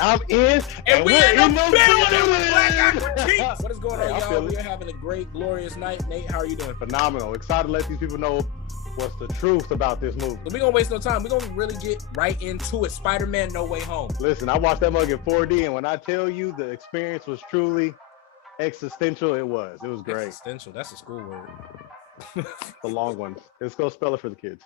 And I'm in, and we're in the building with Black building. Cheeks. What is going on, y'all? We We're having a great, glorious night. Nate, how are you doing? Phenomenal. Excited to let these people know what's the truth about this movie. So we gonna waste no time. We're gonna really get right into it. Spider-Man No Way Home. Listen, I watched that mug in 4D, and when I tell you the experience was truly existential, it was great. Existential, that's a school word. The long one. Let's go spell it for the kids.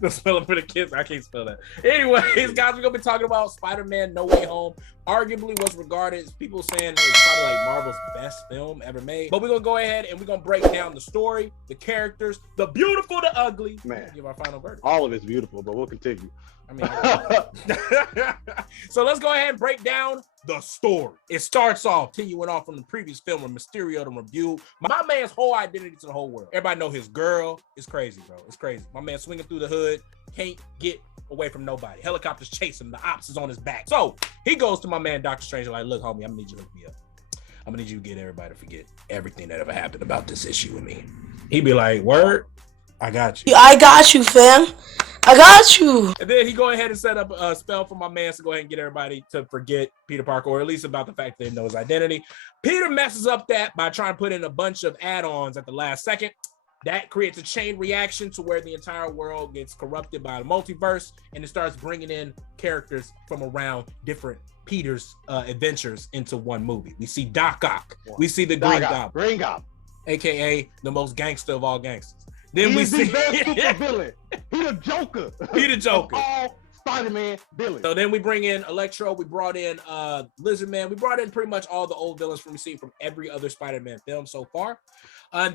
The spelling for the kids. I can't spell that. Anyways, guys, we're gonna be talking about Spider-Man No Way Home. Arguably what's regarded as people saying it's probably like Marvel's best film ever made. But we're gonna go ahead and we're gonna break down the story, the characters, the beautiful, the ugly. Man, give our final verdict. All of it's beautiful, but we'll continue. I mean, so let's go ahead and break down the story. It starts off continuing off from the previous film where Mysterio the rebuke my man's whole identity to the whole world. Everybody know his girl. It's crazy, bro. It's crazy. My man swinging through the hood, can't get away from nobody. Helicopters chasing him. The ops is on his back. So he goes to my man Dr. Strange like, look, homie, I'm gonna need you to hook me up. I'm gonna need you to get everybody to forget everything that ever happened about this issue with me. He'd be like, word, I got you. I got you, fam. I got you. And then he go ahead and set up a spell for my man to go ahead and get everybody to forget Peter Parker, or at least about the fact that they know his identity. Peter messes up that by trying to put in a bunch of add-ons at the last second. That creates a chain reaction to where the entire world gets corrupted by the multiverse, and it starts bringing in characters from around different Peter's adventures into one movie. We see Doc Ock. We see the Green Goblin, aka the most gangster of all gangsters. Then He's the best super villain. He the Joker. He the Joker. All Spider-Man villains. So then we bring in Electro. We brought in Lizard Man. We brought in pretty much all the old villains from every other Spider-Man film so far.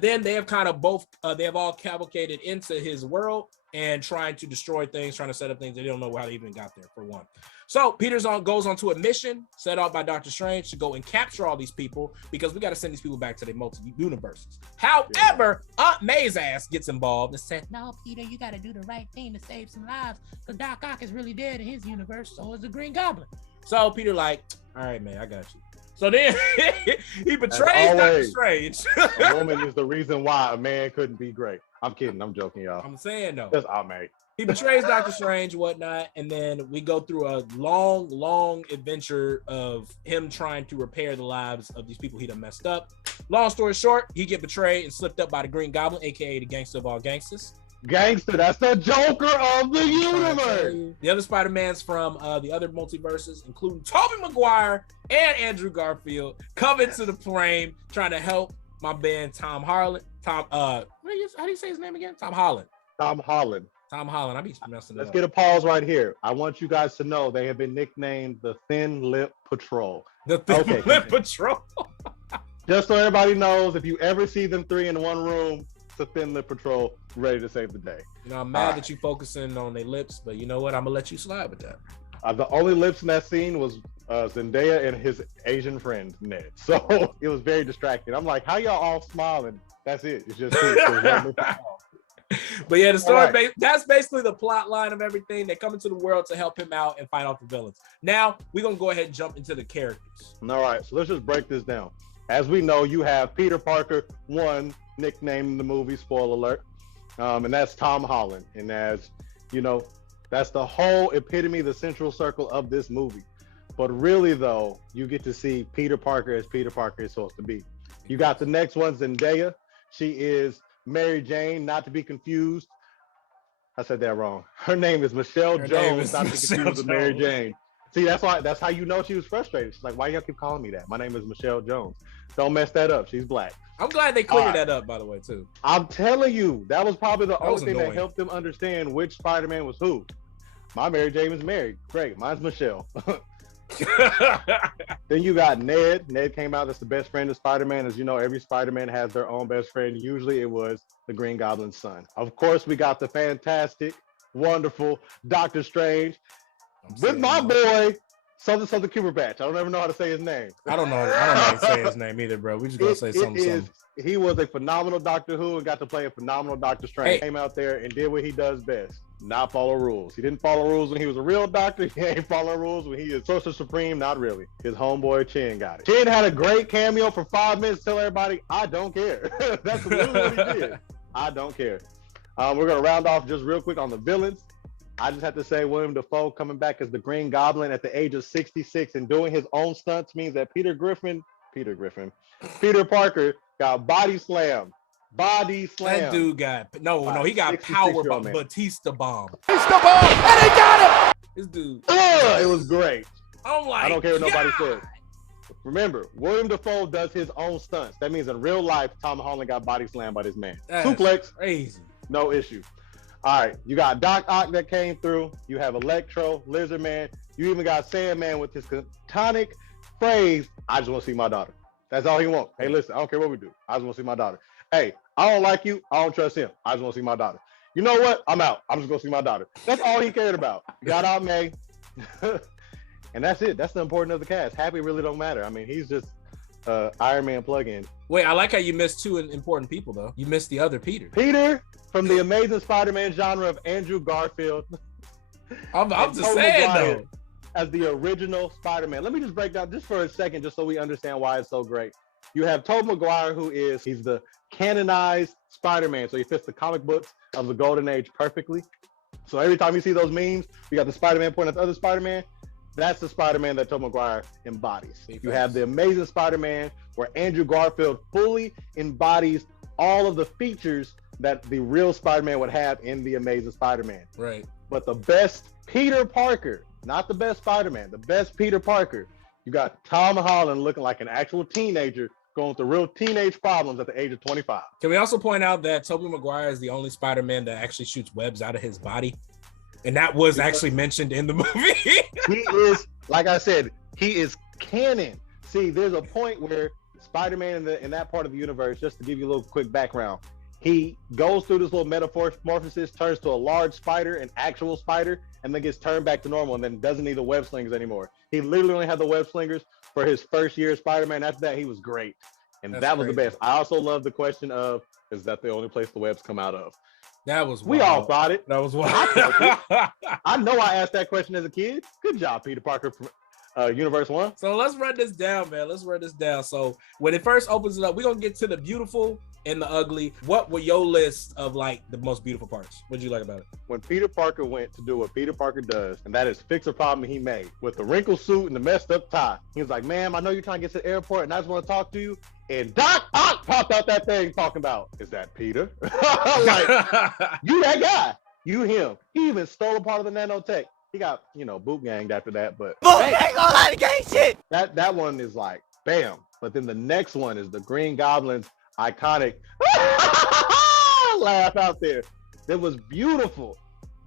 Then they have kind of they have all cavalcaded into his world and trying to destroy things, trying to set up things. They don't know how they even got there, for one. So Peter's goes onto a mission set out by Dr. Strange to go and capture all these people because we got to send these people back to their multi-universes. However, Aunt May's ass gets involved and said, no, Peter, you got to do the right thing to save some lives because Doc Ock is really dead in his universe, so is the Green Goblin. So Peter like, all right, man, I got you. So then he betrays Dr. Strange. A woman is the reason why a man couldn't be great. I'm kidding. I'm joking, y'all. I'm saying, though. That's Aunt May. He betrays Dr. Strange and whatnot, and then we go through a long, long adventure of him trying to repair the lives of these people he done messed up. Long story short, he get betrayed and slipped up by the Green Goblin, aka the gangster of all gangsters. Gangster, that's the Joker of the universe. The other Spider-Mans from the other multiverses, including Tobey Maguire and Andrew Garfield, come into the frame trying to help my band Tom Holland. How do you say his name again? Tom Holland. Tom Holland. I be messing it up. Let's get a pause right here. I want you guys to know they have been nicknamed the Thin Lip Patrol. The Thin Lip Patrol. Just so everybody knows, if you ever see them three in one room, it's a Thin Lip Patrol ready to save the day. You know, I'm mad that you focusing on their lips, but you know what? I'm gonna let you slide with that. The only lips in that scene was Zendaya and his Asian friend Ned. So it was very distracting. I'm like, how y'all all smiling? That's it. It's just But yeah, the story that's basically the plot line of everything. They come into the world to help him out and fight off the villains. Now we're gonna go ahead and jump into the characters. All right, so let's just break this down. As we know, you have Peter Parker, one nickname in the movie, spoiler alert, and that's Tom Holland. And as you know, that's the whole epitome, the central circle of this movie. But really, though, you get to see Peter Parker as Peter Parker is supposed to be. You got the next one, Zendaya. She is Mary Jane, not to be confused. I said that wrong. Her name is Michelle Jones, not to be confused with Mary Jane. See, that's how you know she was frustrated. She's like, why y'all keep calling me that? My name is Michelle Jones. Don't mess that up. She's black. I'm glad they cleared that up, by the way, too. I'm telling you, that was probably the only thing that helped them understand which Spider-Man was who. My Mary Jane is Mary. Great. Mine's Michelle. Then you got Ned. Ned came out as the best friend of Spider-Man. As you know, every Spider-Man has their own best friend. Usually it was the Green Goblin's son. Of course, we got the fantastic, wonderful Doctor Strange with my boy, something Cumberbatch. I don't ever know how to say his name. I don't know how to say his name either, bro. We just gonna say something. He was a phenomenal Doctor Who and got to play a phenomenal Doctor Strange. Came out there and did what he does best. Not follow rules. He didn't follow rules when he was a real doctor. He ain't follow rules when he is Sorcerer Supreme. Not really. His homeboy Chin got it. Chin had a great cameo for 5 minutes. Tell everybody, I don't care. That's literally what he did. I don't care. We're gonna round off just real quick on the villains. I just have to say William Dafoe coming back as the Green Goblin at the age of 66 and doing his own stunts means that Peter Parker got body slammed. Body slam. That dude got he got power Batista bomb. Batista bomb, and he got him. This dude. It was great. I'm like, I don't care what nobody says. Remember, William Dafoe does his own stunts. That means in real life, Tom Holland got body slammed by this man. That's suplex, crazy. No issue. All right, you got Doc Ock that came through. You have Electro, Lizard Man. You even got Sandman with his tonic phrase, I just want to see my daughter. That's all he wants. Hey, listen, I don't care what we do. I just want to see my daughter. Hey, I don't like you. I don't trust him. I just want to see my daughter. You know what? I'm out. I'm just going to see my daughter. That's all he cared about. Got out May. And that's it. That's the importance of the cast. Happy really don't matter. I mean, he's just Iron Man plug-in. Wait, I like how you missed two important people, though. You missed the other Peter. Peter from the Amazing Spider-Man genre of Andrew Garfield. I'm just saying, though. As the original Spider-Man. Let me just break down just for a second, just so we understand why it's so great. You have Tobey Maguire, he's the canonized Spider-Man. So he fits the comic books of the Golden Age perfectly. So every time you see those memes, you got the Spider-Man pointing at the other Spider-Man. That's the Spider-Man that Tobey Maguire embodies. You have the Amazing Spider-Man, where Andrew Garfield fully embodies all of the features that the real Spider-Man would have in the Amazing Spider-Man. Right. But the best Peter Parker, not the best Spider-Man, the best Peter Parker, you got Tom Holland looking like an actual teenager going through real teenage problems at the age of 25. Can we also point out that Tobey Maguire is the only Spider-Man that actually shoots webs out of his body? And that was actually mentioned in the movie. He is, like I said, he is canon. See, there's a point where Spider-Man in that part of the universe, just to give you a little quick background, he goes through this little metamorphosis, turns to a large spider, an actual spider, and then gets turned back to normal and then doesn't need the web slingers anymore. He literally only had the web slingers for his first year of Spider-Man. After that, he was great. And that was the best. I also love the question of, is that the only place the webs come out of? That was wild. We all thought it. That was wild. I know I asked that question as a kid. Good job, Peter Parker from Universe 1. So let's run this down, man. Let's run this down. So when it first opens it up, we're going to get to the beautiful and the ugly. What were your list of like the most beautiful parts? What did you like about it? When Peter Parker went to do what Peter Parker does, and that is fix a problem he made with the wrinkled suit and the messed up tie. He was like, ma'am, I know you're trying to get to the airport and I just want to talk to you. And Doc Ock popped out that thing talking about, is that Peter? Like, you that guy. You him. He even stole a part of the nanotech. He got, boot ganged after that, but hey, that one is like, bam. But then the next one is the Green Goblin's iconic laugh out there. It was beautiful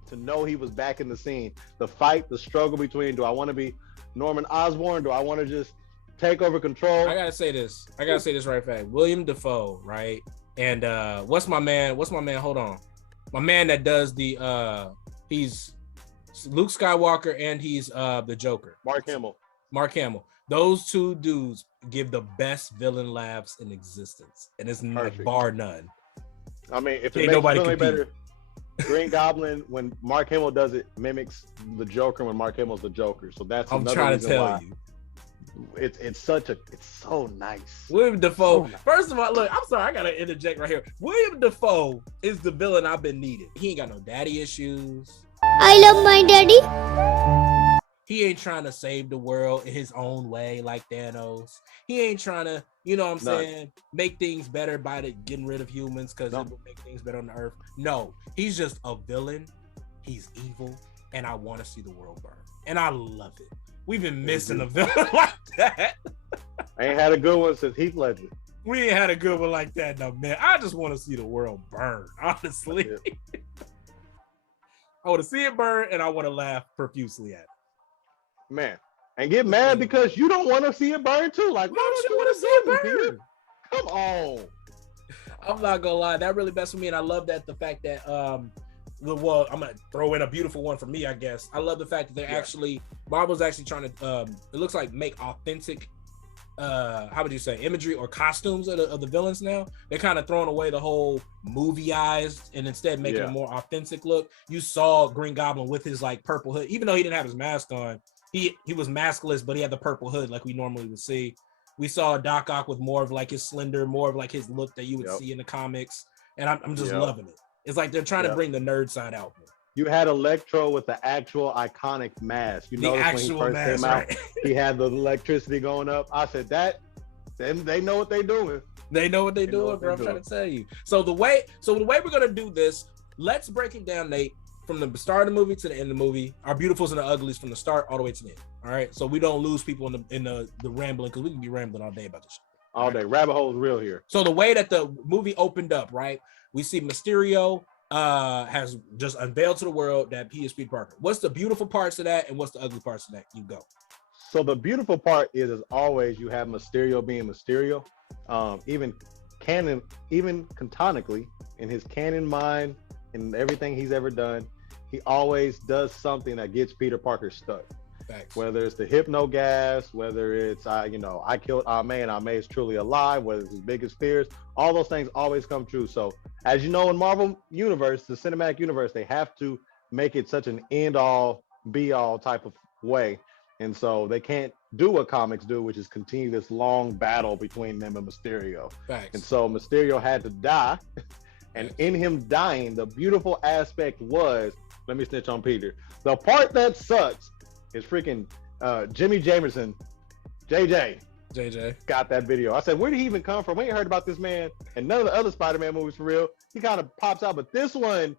to know he was back in the scene. The fight, the struggle between, do I want to be Norman Osborn? Do I want to just take over control? I gotta say this right fast. William Dafoe, right? And what's my man? Hold on. My man that does he's Luke Skywalker and he's the Joker. Mark Hamill. Those two dudes give the best villain laughs in existence, and it's bar none. I mean, if it makes it better, Green Goblin, when Mark Hamill does it, mimics the Joker when Mark Hamill's the Joker. So that's I'm trying to tell you. It's so nice. William Dafoe. First of all, look, I'm sorry, I gotta interject right here. William Dafoe is the villain I've been needing. He ain't got no daddy issues. I love my daddy. He ain't trying to save the world in his own way like Thanos. He ain't trying to, saying, make things better by getting rid of humans because it will make things better on the earth. No, he's just a villain. He's evil, and I want to see the world burn. And I love it. We've been missing a villain like that. I ain't had a good one since Heath Ledger. We ain't had a good one like that, no, man. I just want to see the world burn, honestly. I want to see it burn, and I want to laugh profusely at it. Man, and get mad because you don't want to see it burn too. Like, why don't you want to see it burn? Come on. I'm not gonna lie, that really messed with me, and I love that the fact that well, I'm gonna throw in a beautiful one for me, I guess. I love the fact that they're Marvel's actually trying to it looks like make authentic how would you say, imagery or costumes of the villains now. They're kind of throwing away the whole movie-ized and instead making a more authentic look. You saw Green Goblin with his like purple hood, even though he didn't have his mask on. He was maskless, but he had the purple hood like we normally would see. We saw Doc Ock with more of like his slender, more of like his look that you would see in the comics, and I'm just loving it. It's like they're trying to bring the nerd side out. You had Electro with the actual iconic mask. You The notice when he actual first mask, came out, right? he had the electricity going up. I said they know what they're doing. They know what they're They know doing, what bro. they're I'm trying to tell you. So the way we're gonna do this, let's break it down, Nate, from the start of the movie to the end of the movie. Our beautifuls and the uglies from the start all the way to the end. All right. So we don't lose people in the rambling, because we can be rambling all day about this shit. All day. Rabbit hole's real here. So the way that the movie opened up, right? We see Mysterio has just unveiled to the world that he is Peter Parker. What's the beautiful parts of that, and what's the ugly parts of that? You go. So the beautiful part is, as always, you have Mysterio being Mysterio. Even canonically, in his canon mind, in everything he's ever done, he always does something that gets Peter Parker stuck. Thanks. Whether it's the hypno gas, whether it's I killed Aunt May is truly alive, whether it's his biggest fears, all those things always come true. So as you know, in Marvel universe, the cinematic universe, they have to make it such an end all be all type of way. And so they can't do what comics do, which is continue this long battle between them and Mysterio. Thanks. And so Mysterio had to die. And in him dying, the beautiful aspect was, let me snitch on Peter. The part that sucks is freaking Jimmy Jamerson, JJ got that video. I said, where did he even come from? We ain't heard about this man and none of the other Spider-Man movies for real. He kind of pops out, but this one,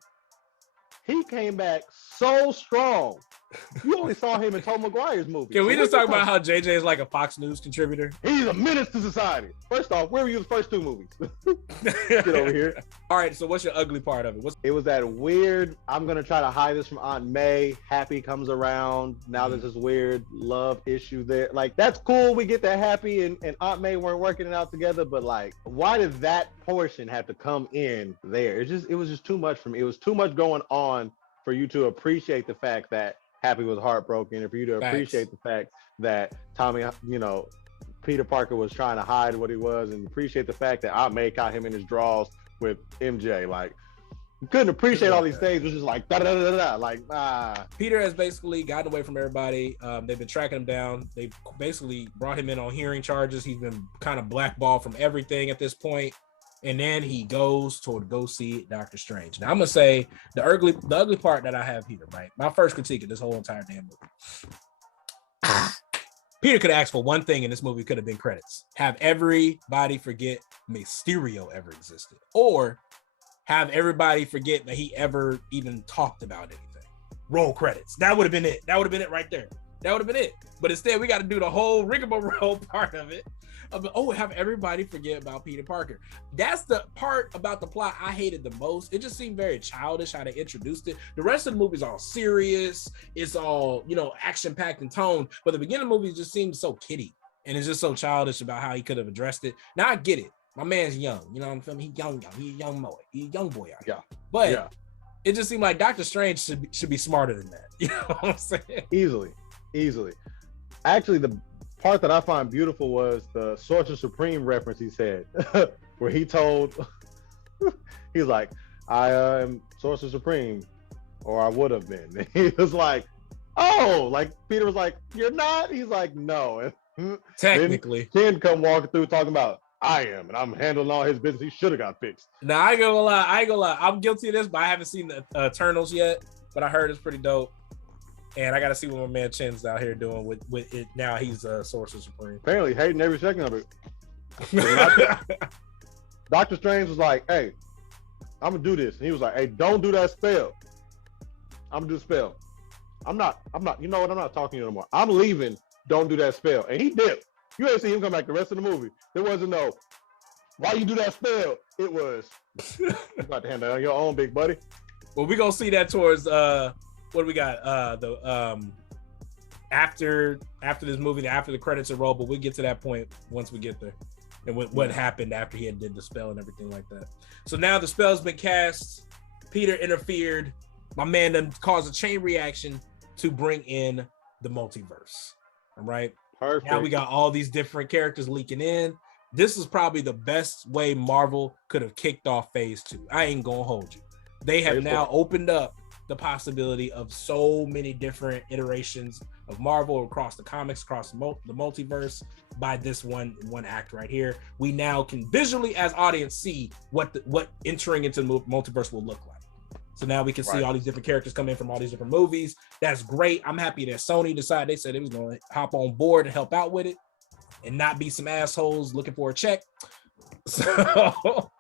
he came back so strong. You only saw him in Tobey Maguire's movie. Can we just talk about how JJ is like a Fox News contributor? He's a menace to society. First off, where were you in the first two movies? Get over here. All right, so what's your ugly part of it? It was that weird, I'm going to try to hide this from Aunt May. Happy comes around. Now there's this weird love issue there. Like, that's cool. We get that Happy and Aunt May weren't working it out together. But, like, why did that portion have to come in there? It was just too much for me. It was too much going on for you to appreciate the fact that Happy was heartbroken, and for you to appreciate the fact that Tommy, Peter Parker was trying to hide what he was, and appreciate the fact that Aunt May caught him in his drawers with MJ. Like, you couldn't appreciate all these things. It was just like da da da da, like Peter has basically gotten away from everybody. They've been tracking him down. They've basically brought him in on hearing charges. He's been kind of blackballed from everything at this point. And then he goes to go see Doctor Strange. Now I'm gonna say the ugly part that I have here, right? My first critique of this whole entire damn movie. Peter could ask for one thing, and this movie could have been credits. Have everybody forget Mysterio ever existed, or have everybody forget that he ever even talked about anything. Roll credits. That would have been it. That would have been it right there. That would have been it. But instead, we got to do the whole rigmarole part of it. Have everybody forget about Peter Parker. That's the part about the plot I hated the most. It just seemed very childish how they introduced it. The rest of the movie is all serious. It's all, action-packed in tone. But the beginning of the movie just seems so kiddie. And it's just so childish about how he could have addressed it. Now, I get it. My man's young. You know what I'm saying? He's young. He's a young boy. He's a young boy out here. Yeah. But it just seemed like Doctor Strange should be smarter than that. You know what I'm saying? Easily. Actually, the part that I find beautiful was the Sorcerer Supreme reference he said, where he told, he's like, I am Sorcerer Supreme, or I would have been. And he was like, oh, like Peter was like, you're not? He's like, no. And technically. Ken come walking through talking about, I am, and I'm handling all his business. He should have got fixed. Now, I ain't gonna lie. I'm guilty of this, but I haven't seen the Eternals yet, but I heard it's pretty dope. And I got to see what my man Chen's out here doing with it. Now he's a Sorcerer Supreme. Apparently hating every second of it. Doctor Strange was like, hey, I'm going to do this. And he was like, hey, don't do that spell. I'm going to do the spell. I'm not, you know what? I'm not talking to you anymore. I'm leaving. Don't do that spell. And he did. You ain't see him come back the rest of the movie. There wasn't no, why you do that spell? It was, you got to handle it on your own, big buddy. Well, we're going to see that towards, what do we got? After this movie, after the credits are rolled, but we'll get to that point once we get there, and what happened after he had did the spell and everything like that. So now the spell's been cast. Peter interfered. My man done caused a chain reaction to bring in the multiverse. All right. Perfect. Now we got all these different characters leaking in. This is probably the best way Marvel could have kicked off Phase 2. I ain't gonna hold you. They have now opened up the possibility of so many different iterations of Marvel across the comics, across the multiverse by this one act right here. We now can visually as audience see what entering into the multiverse will look like. So now we can see Right. all these different characters come in from all these different movies. That's great. I'm happy that Sony decided, they said it was going to hop on board and help out with it and not be some assholes looking for a check. So,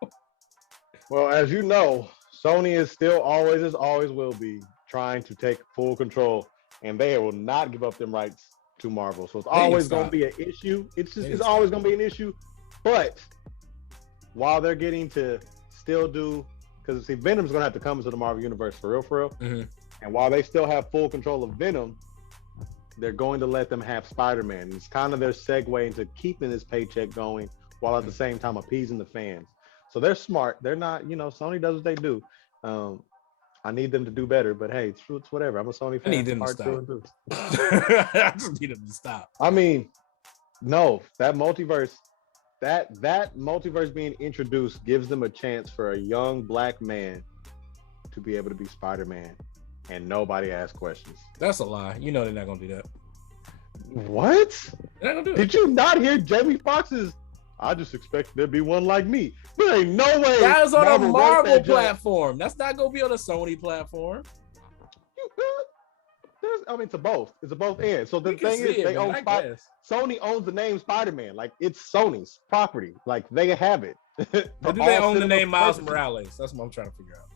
Well, as you know, Sony is still always will be trying to take full control, and they will not give up them rights to Marvel. So it's always going to be an issue. It's always going to be an issue. But while they're getting to still do, because see, Venom's going to have to come into the Marvel universe for real. mm-hmm. And while they still have full control of Venom, they're going to let them have Spider-Man. It's kind of their segue into keeping this paycheck going while at the same time appeasing the fans. So they're smart. They're not, Sony does what they do. I need them to do better, but hey, it's whatever. I'm a Sony fan. I need them to stop. I just need them to stop. I mean, no, that multiverse being introduced gives them a chance for a young black man to be able to be Spider-Man and nobody asks questions. That's a lie. You know they're not gonna do that. What? They're not gonna do it. Did you not hear Jamie Foxx's? I just expect there'd be one like me. There ain't no way. That was on a Marvel that platform. That's not gonna be on a Sony platform. It's a both. It's a both end. So the thing is, they own Sony owns the name Spider-Man. Like, it's Sony's property. Like, they have it. But do they own the name Miles Morales? That's what I'm trying to figure out.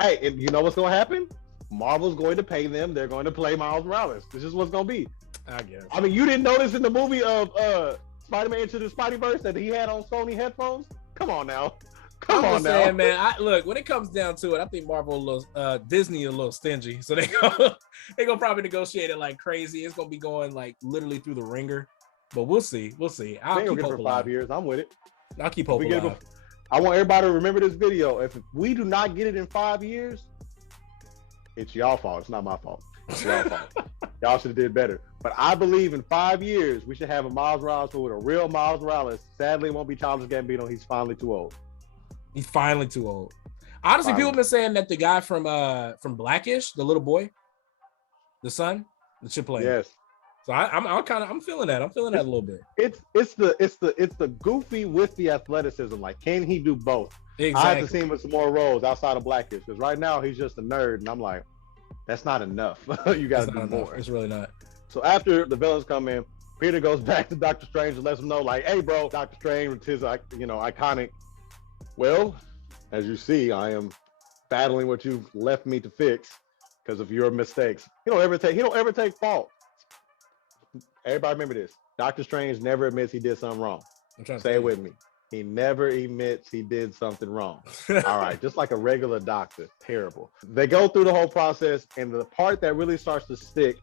Hey, and you know what's going to happen? Marvel's going to pay them. They're going to play Miles Morales. This is what's going to be. I guess. I mean, you didn't notice in the movie of Spider-Man Into the Spideyverse that he had on Sony headphones? Come on now. Come on now. Saying, man, look, when it comes down to it, I think Marvel, Disney a little stingy. So they gonna probably negotiate it like crazy. It's gonna be going like literally through the ringer. But we'll see. I'll keep get it for 5 years. I'm with it. I'll keep hope alive. I want everybody to remember this video. If we do not get it in 5 years, it's y'all fault. It's not my fault. It's y'all fault. Y'all should have did better. But I believe in 5 years, we should have a Miles Morales with a real Miles Morales. Sadly, it won't be Childish Gambino. He's finally too old. He's finally too old. Honestly, people have been saying that the guy from Blackish, the little boy, the son, that should play. Yes. So I'm feeling that. I'm feeling that a little bit. It's the goofy with the athleticism. Like, can he do both? Exactly. I have to see him with some more roles outside of Blackish, because right now he's just a nerd, and I'm like, that's not enough. You got to do more. It's really not. So after the villains come in, Peter goes back to Doctor Strange and lets him know, like, hey, bro, Doctor Strange with his iconic. Well, as you see, I am battling what you've left me to fix because of your mistakes. He don't ever take fault. Everybody remember this. Doctor Strange never admits he did something wrong. Say it with me. He never admits he did something wrong. All right, just like a regular doctor. Terrible. They go through the whole process, and the part that really starts to stick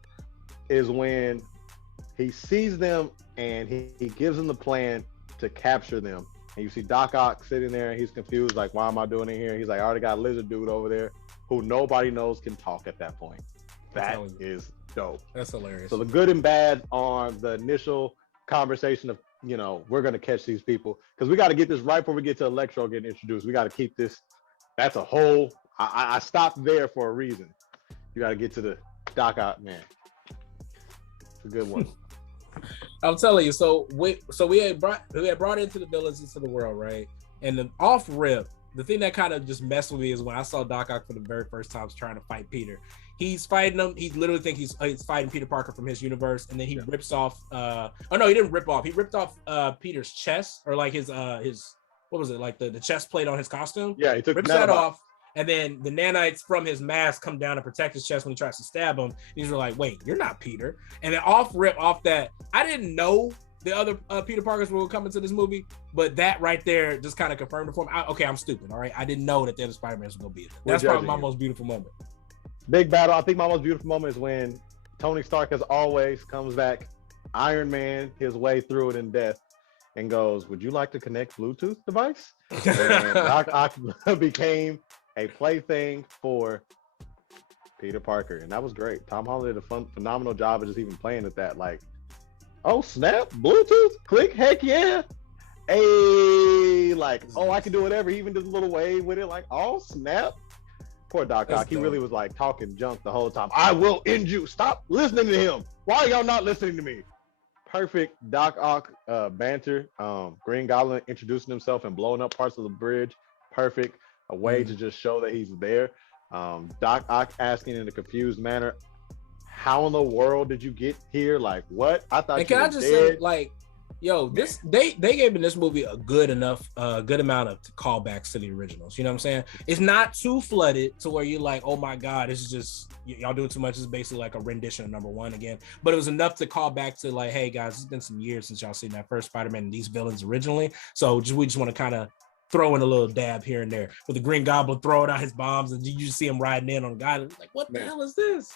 is when he sees them and he gives them the plan to capture them. And you see Doc Ock sitting there, and he's confused, like, why am I doing it here? He's like, I already got a lizard dude over there who nobody knows can talk at that point. That is dope. That's hilarious. So the good and bad on the initial conversation of, we're going to catch these people, because we got to get this right before we get to Electro getting introduced. We got to keep this. That's a whole, I stopped there for a reason. You got to get to the Doc Ock, man. It's a good one. I'm telling you, so we had brought into the villains into the world, right? And the off rip, the thing that kind of just messed with me is when I saw Doc Ock for the very first time trying to fight Peter. He's fighting him. He literally thinks he's fighting Peter Parker from his universe, and then he rips off. Oh no, he didn't rip off. He ripped off Peter's chest, or like his what was it, like the chest plate on his costume? Yeah, he rips that off. And then the nanites from his mask come down to protect his chest when he tries to stab him. He's like, wait, you're not Peter. And then off that, I didn't know the other Peter Parkers were coming to this movie, but that right there just kind of confirmed it for me. I'm stupid, all right? I didn't know that the other Spider-Mans were going to be in it. That's probably my most beautiful moment. Big battle. I think my most beautiful moment is when Tony Stark, as always, comes back, Iron Man his way through it in death, and goes, would you like to connect Bluetooth device? And Doc Ock became a plaything for Peter Parker, and that was great. Tom Holland did a phenomenal job of just even playing at that. Like, oh snap, Bluetooth, click, heck yeah, hey, like, oh, I can do whatever. He even did a little wave with it, like, oh snap. Poor Doc Ock, he really was like talking junk the whole time. I will end you. Stop listening to him. Why are y'all not listening to me? Perfect Doc Ock banter. Green Goblin introducing himself and blowing up parts of the bridge. Perfect. A way to just show that he's there. Doc Ock asking in a confused manner, "How in the world did you get here? Like what? I thought And you can were I just dead." say, like, yo, this they gave in this movie a good amount of callbacks to the originals. You know what I'm saying? It's not too flooded to where you're like, oh my god, this is just y'all doing too much. It's basically like a rendition of number one again. But it was enough to call back to like, hey guys, it's been some years since y'all seen that first Spider-Man and these villains originally. So we just want to kind of throw in a little dab here and there with the Green Goblin throwing out his bombs, and you just see him riding in on a guy. Like, what the hell is this?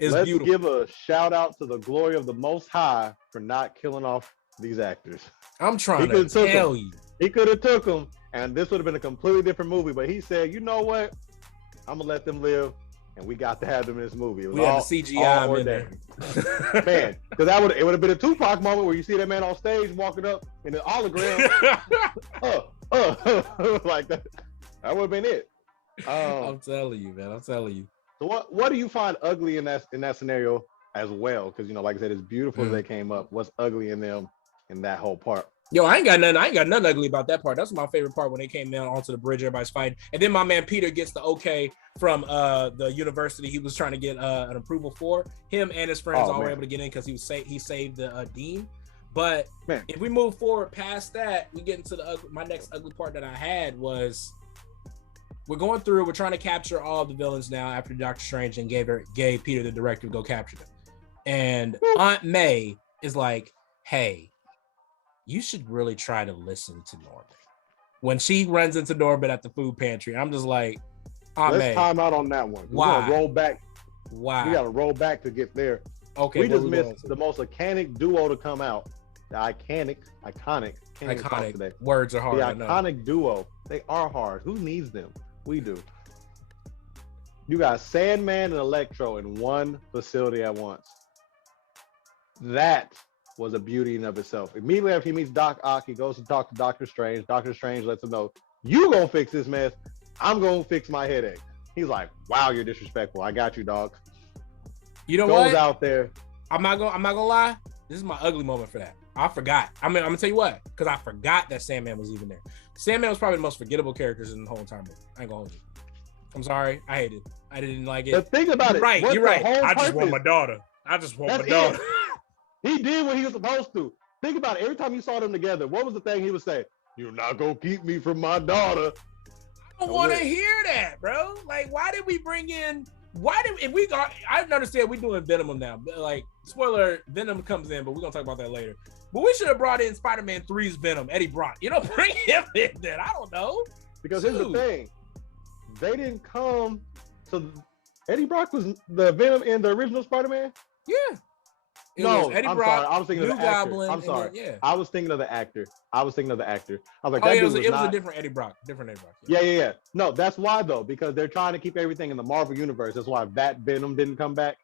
Let's beautiful. give a shout out to the glory of the Most High for not killing off these actors. I'm trying to tell you. He could have took them, and this would have been a completely different movie. But he said, "You know what? I'm gonna let them live, and we got to have them in this movie." We had the CGI in there, man. Because it would have been a Tupac moment where you see that man on stage walking up in the hologram, like that. That would have been it. I'm telling you, man. I'm telling you. So what do you find ugly in that scenario as well? Because like I said, as beautiful as they came up, what's ugly in them in that whole part? Yo, I ain't got nothing ugly about that part. That's my favorite part when they came down onto the bridge, everybody's fighting. And then my man Peter gets the okay from the university he was trying to get an approval for. Him and his friends all were able to get in because he saved the dean. But if we move forward past that, we get into my next ugly part that I had was we're trying to capture all the villains now after Doctor Strange and gave Peter the directive to go capture them. And Aunt May is like, hey, you should really try to listen to Norman. When she runs into Norman at the food pantry, I'm just like, Aunt May. Let's time out on that one. Why? We're gonna roll back. Why? We gotta roll back to get there. Okay. We just missed the most iconic duo to come out. The iconic. Words are hard. The iconic duo. They are hard. Who needs them? We do. You got Sandman and Electro in one facility at once. That was a beauty in of itself. Immediately after he meets Doc Ock, he goes to talk to Doctor Strange. Doctor Strange lets him know, you gonna fix this mess. I'm gonna fix my headache. He's like, wow, you're disrespectful. I got you, dog. You know what? Goes out there. I'm not gonna lie. This is my ugly moment for that. I forgot. I'm gonna tell you what, because I forgot that Sandman was even there. Sandman was probably the most forgettable characters in the whole entire movie. I ain't gonna hold you. I'm sorry. I hated it. I didn't like it. The thing about You're right. I just want my daughter. He did what he was supposed to. Think about it. Every time you saw them together, what was the thing he would say? You're not gonna keep me from my daughter. I don't want to hear that, bro. Like, why did we bring in? I understand we're doing Venom now. Like, spoiler, Venom comes in, but we're gonna talk about that later. But we should have brought in Spider-Man 3's Venom, Eddie Brock. Bring him in then. I don't know. Because here's the thing. They didn't come. So Eddie Brock was the Venom in the original Spider-Man? Yeah. Eddie Brock. Sorry. I was thinking of the actor. Goblin, I'm sorry. I was thinking of the actor. I was like, it was a different Eddie Brock. Yeah. No, that's why though, because they're trying to keep everything in the Marvel universe. That's why that Venom didn't come back.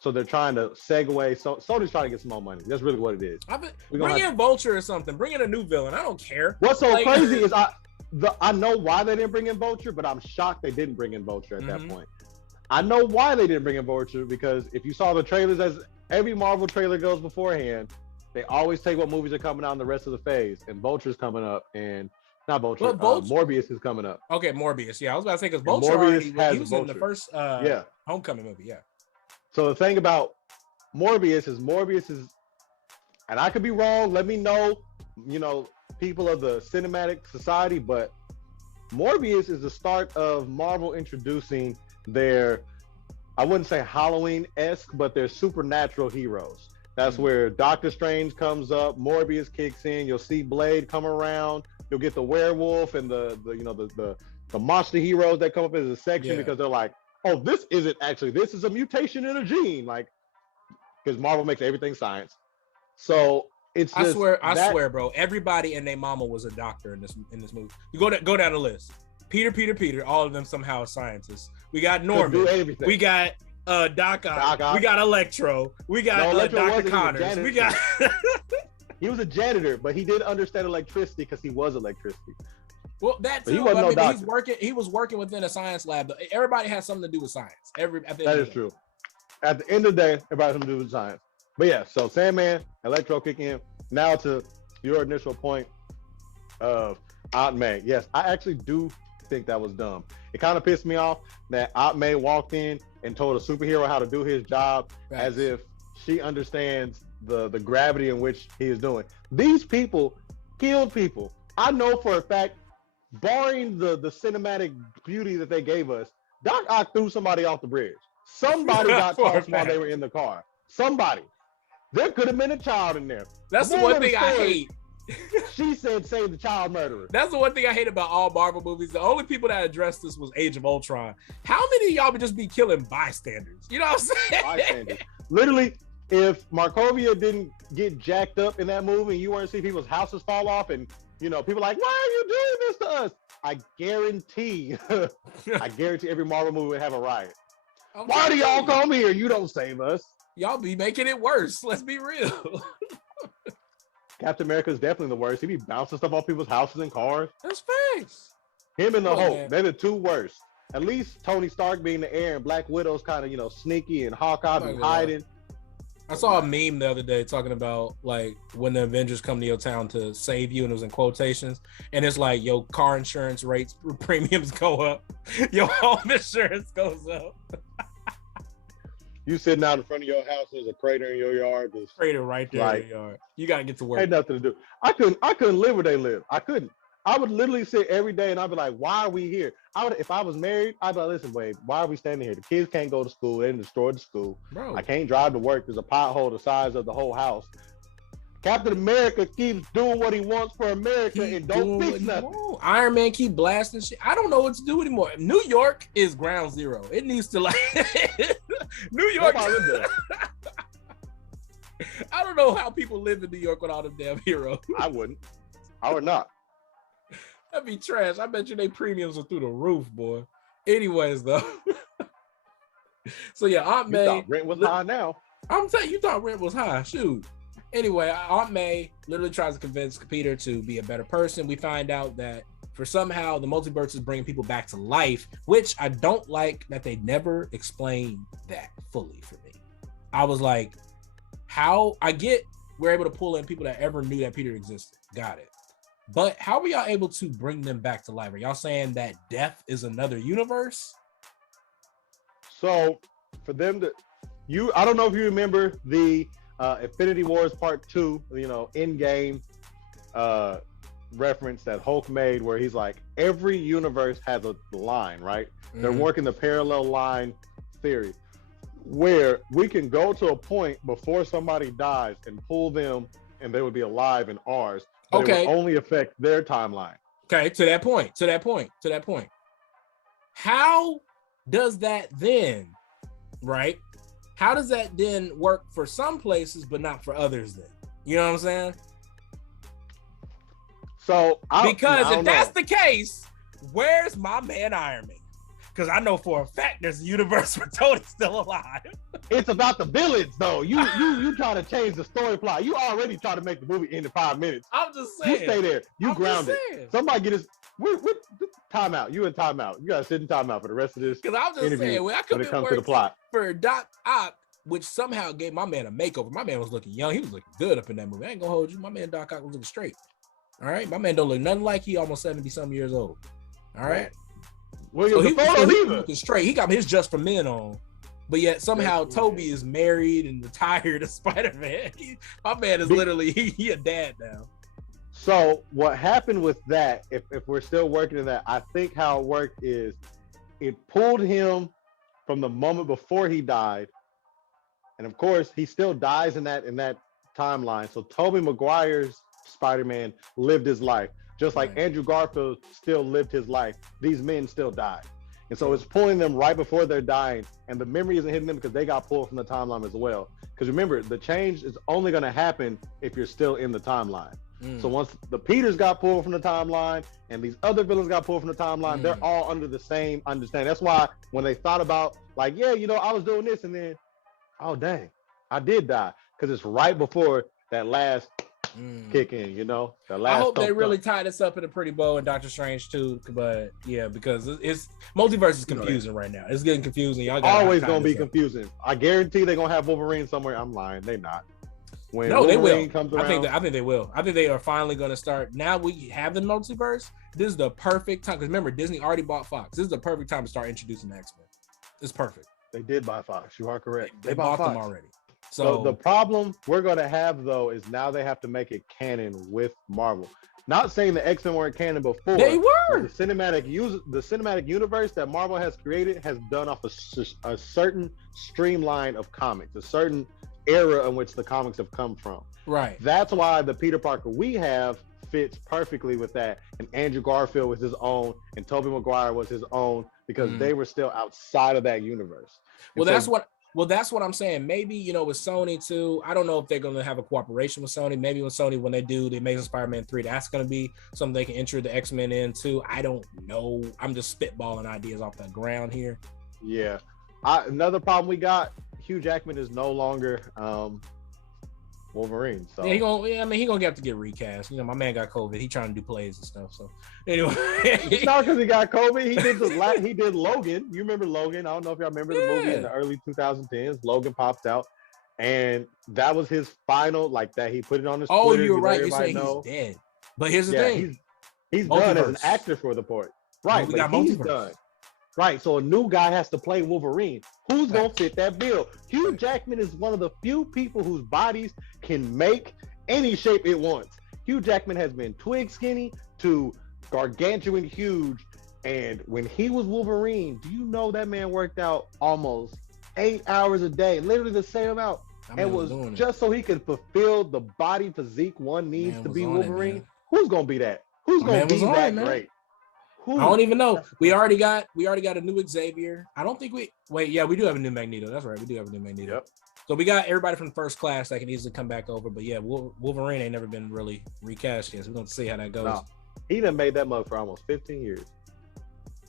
So they're trying to segue. So Sony's trying to get some more money. That's really what it is. Bring in Vulture or something. Bring in a new villain. I don't care. What's so crazy is I know why they didn't bring in Vulture, but I'm shocked they didn't bring in Vulture at that point. I know why they didn't bring in Vulture, because if you saw the trailers, as every Marvel trailer goes beforehand, they always take what movies are coming out in the rest of the phase, and Vulture's coming up, and not Vulture, Morbius is coming up. Okay, Morbius. Yeah, I was about to say, because Vulture he was in the first Homecoming movie. Yeah. So the thing about Morbius is, and I could be wrong. Let me know, people of the cinematic society, but Morbius is the start of Marvel introducing their, I wouldn't say Halloween-esque, but they're supernatural heroes. That's where Doctor Strange comes up, Morbius kicks in, you'll see Blade come around, you'll get the werewolf and the monster heroes that come up as a section because they're like, oh, this is a mutation in a gene, like, because Marvel makes everything science. So it's I swear, bro, everybody and their mama was a doctor in this movie. You go down the list. Peter, all of them somehow are scientists. We got Norman. We got Doc Ock. We got Electro. We got Dr. Connors. We got he was a janitor, but he did understand electricity because he was electricity. Well, that too. He was working within a science lab. Everybody has something to do with science. That is true. At the end of the day, everybody has something to do with science. But yeah, so Sandman, Electro kick in. Now to your initial point of Aunt May. Yes, I actually do think that was dumb. It kind of pissed me off that Aunt May walked in and told a superhero how to do his job as if she understands the gravity in which he is doing. These people killed people. I know for a fact, barring the cinematic beauty that they gave us, Doc Ock threw somebody off the bridge. Somebody got tossed while they were in the car. Somebody. There could have been a child in there. That's the one thing I hate. She said, save the child murderer. That's the one thing I hate about all Marvel movies. The only people that addressed this was Age of Ultron. How many of y'all would just be killing bystanders? You know what I'm saying? Bystanders. Literally, if Markovia didn't get jacked up in that movie and you weren't seeing people's houses fall off and, you know, people like, why are you doing this to us? I guarantee every Marvel movie would have a riot. Why do y'all come here? You don't save us. Y'all be making it worse. Let's be real. Captain America is definitely the worst. He be bouncing stuff off people's houses and cars. That's facts. Him and the Hulk, they're the two worst. At least Tony Stark being in the air and Black Widow's kind of, you know, sneaky and Hawkeye be hiding. I saw a meme the other day talking about like when the Avengers come to your town to save you, and it was in quotations, and it's like your car insurance rates premiums go up, your home insurance goes up. You sitting out in front of your house, there's a crater in your yard. Crater right there in your yard. You gotta get to work. Ain't nothing to do. I couldn't live where they live. I couldn't. I would literally sit every day and I'd be like, why are we here? If I was married, I'd be like, listen, wait, why are we standing here? The kids can't go to school. They destroyed the school. Bro. I can't drive to work. There's a pothole the size of the whole house. Captain America keeps doing what he wants for America and don't fix nothing. Iron Man keep blasting shit. I don't know what to do anymore. New York is ground zero. It needs to like New York. I don't know how people live in New York with all them damn heroes. I wouldn't. I would not. That'd be trash. I bet you they premiums are through the roof, boy. Anyways, though. So yeah, Aunt May. You thought rent was high now. I'm telling you, thought rent was high. Shoot. Anyway, Aunt May literally tries to convince Peter to be a better person. We find out that for somehow the multiverse is bringing people back to life, which I don't like that they never explained that fully for me. I was like, how? I get we're able to pull in people that ever knew that Peter existed. Got it. But how are y'all able to bring them back to life? Are y'all saying that death is another universe? So for them to, I don't know if you remember the Infinity Wars Part 2, you know, Endgame reference that Hulk made where he's like, every universe has a line, right? Mm-hmm. They're working the parallel line theory where we can go to a point before somebody dies and pull them and they would be alive in ours. But it would only affect their timeline. Okay, to that point. How does that then, right? How does that then work for some places, but not for others then? You know what I'm saying? So, because if that's the case, where's my man Iron Man? Because I know for a fact there's a universe where Tony's still alive. It's about the villains, though. You trying to change the story plot. You already try to make the movie end in 5 minutes. I'm just saying. You stay there. You grounded. Somebody get his. Time out. You in time out. You gotta sit in time out for the rest of this. Because I'm just saying, when it comes to the plot for Doc Ock, which somehow gave my man a makeover. My man was looking young. He was looking good up in that movie. I ain't gonna hold you. My man Doc Ock was looking straight. All right, my man don't look nothing like he almost 70-some years old. All right. Well, so he was looking straight. He got his Just for Men on, but yet somehow Toby is married and retired as Spider-Man. My man is literally he a dad now. So what happened with that, if we're still working in that, I think how it worked is it pulled him from the moment before he died. And of course, he still dies in that timeline. So Tobey Maguire's Spider-Man lived his life. Just like Andrew Garfield still lived his life. These men still died. And so it's pulling them right before they're dying. And the memory isn't hitting them because they got pulled from the timeline as well. Because remember, the change is only going to happen if you're still in the timeline. So once the Peters got pulled from the timeline and these other villains got pulled from the timeline, they're all under the same understanding. That's why when they thought about like, yeah, you know, I was doing this and then, oh, dang, I did die. Because it's right before that last kick in, you know? I hope they really tie this up in a pretty bow and Doctor Strange too, but yeah, because it's multiverse is confusing right now. It's getting confusing. Y'all always gonna be confusing. I guarantee they're gonna have Wolverine somewhere. I'm lying, they not. When No, they will. Wolverine comes around, I think they will. I think they are finally going to start. Now we have the multiverse. This is the perfect time because remember, Disney already bought Fox. This is the perfect time to start introducing the X-Men. It's perfect. they did buy Fox. You are correct. They bought Fox. them already. So the problem we're going to have though is now they have to make it canon with Marvel. Not saying the X-Men weren't canon before. They were. The cinematic universe that Marvel has created has done off a certain streamline of comics, a certain era in which the comics have come from. Right. That's why the Peter Parker we have fits perfectly with that. And Andrew Garfield was his own, and Tobey Maguire was his own because they were still outside of that universe. Well, that's what I'm saying. Maybe, with Sony too. I don't know if they're going to have a cooperation with Sony. Maybe with Sony, when they do the Amazing Spider-Man 3, that's going to be something they can enter the X-Men into. I don't know. I'm just spitballing ideas off the ground here. Yeah. Another problem we got, Hugh Jackman is no longer Wolverine. So he gonna have to get recast. My man got COVID. He trying to do plays and stuff. So anyway, it's not because he got COVID. He did Logan. You remember Logan? I don't know if y'all remember the movie in the early 2010s. Logan popped out, and that was his final. Like that, he put it on his. Oh, Twitter, you're right. You're saying he's dead. But here's the thing: he's done as an actor for the part. Right, but he's done. Right, so a new guy has to play Wolverine. Who's going to fit that bill? Hugh Jackman is one of the few people whose bodies can make any shape it wants. Hugh Jackman has been twig skinny to gargantuan huge. And when he was Wolverine, do you know that man worked out almost 8 hours a day, literally the same amount. And was just so he could fulfill the body physique one needs to be Wolverine. Who's going to be that? Who's going to be that great? I don't even know. We already got a new Xavier. I don't think we do have a new Magneto. That's right. We do have a new Magneto. Yep. So we got everybody from First Class that can easily come back over. But yeah, Wolverine ain't never been really recast yet. So we're going to see how that goes. No, he done made that mug for almost 15 years.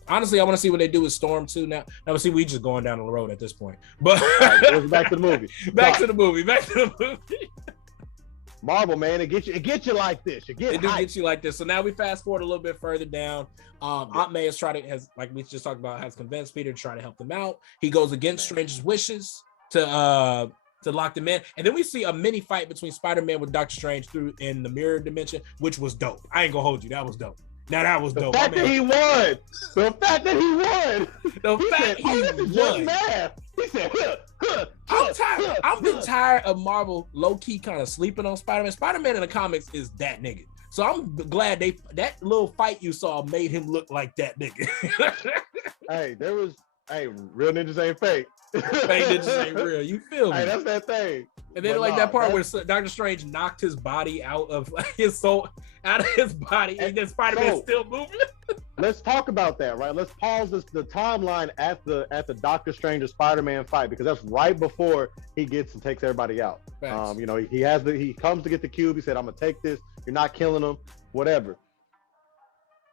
Honestly, I want to see what they do with Storm too. Now we just going down the road at this point. But back to the movie. Back to the movie. Marvel, man, it gets you like this. It do get you like this. So now we fast forward a little bit further down. Aunt May has like we just talked about, has convinced Peter to try to help them out. He goes against Strange's wishes to lock them in, and then we see a mini fight between Spider-Man with Doctor Strange in the mirror dimension, which was dope. I ain't gonna hold you, that was dope. Now that was dope. The fact that he won. He said, I'm tired. I've been tired of Marvel low-key kind of sleeping on Spider-Man. Spider-Man in the comics is that nigga. So I'm glad that little fight you saw made him look like that nigga. Real niggas ain't fake. Fake niggas ain't real. You feel me? Hey, that's that thing. And then that part where Doctor Strange knocked his body out of his soul, out of his body, and then Spider-Man still moving. Let's talk about that, right? Let's pause the timeline at the Doctor Strange and Spider-Man fight, because that's right before he gets and takes everybody out. He comes to get the cube. He said, "I'm gonna take this. You're not killing him. Whatever."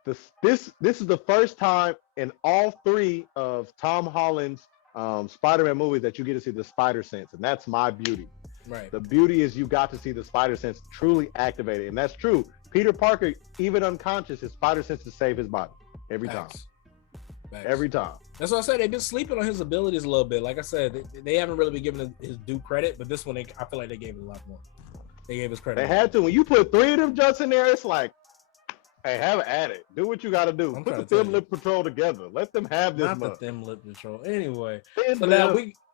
This is the first time in all three of Tom Holland's Spider-Man movies that you get to see the spider sense, and that's my beauty. Right. The beauty is you got to see the spider sense truly activated, and that's true. Peter Parker, even unconscious, his spider sense to save his body every time. Every time. That's what I said. They've been sleeping on his abilities a little bit. Like I said, they haven't really been giving his due credit, but this one, I feel like they gave it a lot more. They gave us credit. They had to. When you put three of them just in there, it's like, hey, have at it. Do what you got to do. Put the Thin Lip Patrol together. Let them have this. Not the Thin Lip Patrol. Anyway,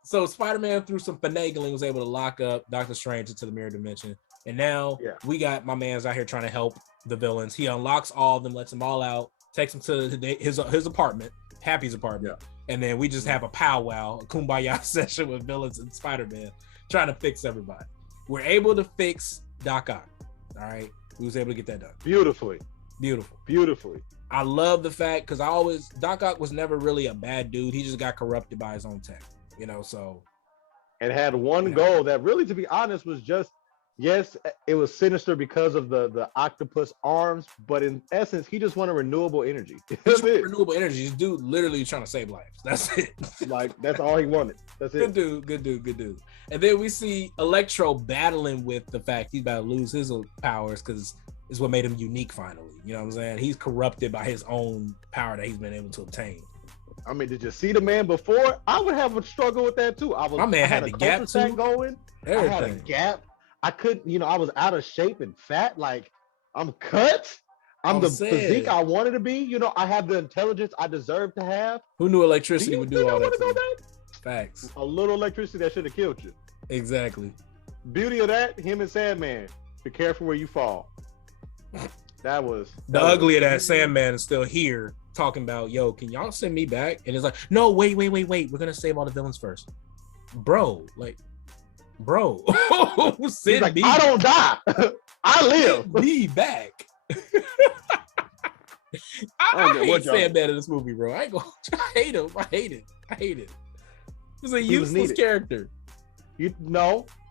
so Spider-Man, through some finagling, was able to lock up Doctor Strange into the mirror dimension. And now we got my man's out here trying to help the villains. He unlocks all of them, lets them all out, takes them to his apartment, Happy's apartment. Yeah. And then we just have a powwow, a kumbaya session with villains and Spider-Man trying to fix everybody. We're able to fix Doc Ock. All right. We was able to get that done. Beautifully. I love the fact, because Doc Ock was never really a bad dude. He just got corrupted by his own tech, so. And had one goal that really, to be honest, was just, yes, it was sinister because of the octopus arms, but in essence, he just wanted renewable energy. Renewable energy. This dude literally trying to save lives. That's it. That's all he wanted. That's it. Good dude. And then we see Electro battling with the fact he's about to lose his powers, because it's what made him unique finally. You know what I'm saying? He's corrupted by his own power that he's been able to obtain. I mean, did you see the man before? I would have a struggle with that too. My man had the gap too. Going. Everything. I had a gap. I couldn't, I was out of shape and fat. Like, I'm cut. I'm the physique I wanted to be. I have the intelligence I deserve to have. Who knew electricity would do all that? Go back? Facts. A little electricity that should have killed you. Exactly. Beauty of that, him and Sandman. Be careful where you fall. That was the ugly of that. Sandman is still here talking about, yo, can y'all send me back? And it's like, no, wait. We're gonna save all the villains first, bro. Send like, me. I don't die. I live. Send me back. I hate Sandman in this movie, bro. I hate him. I hate it. He's a useless character.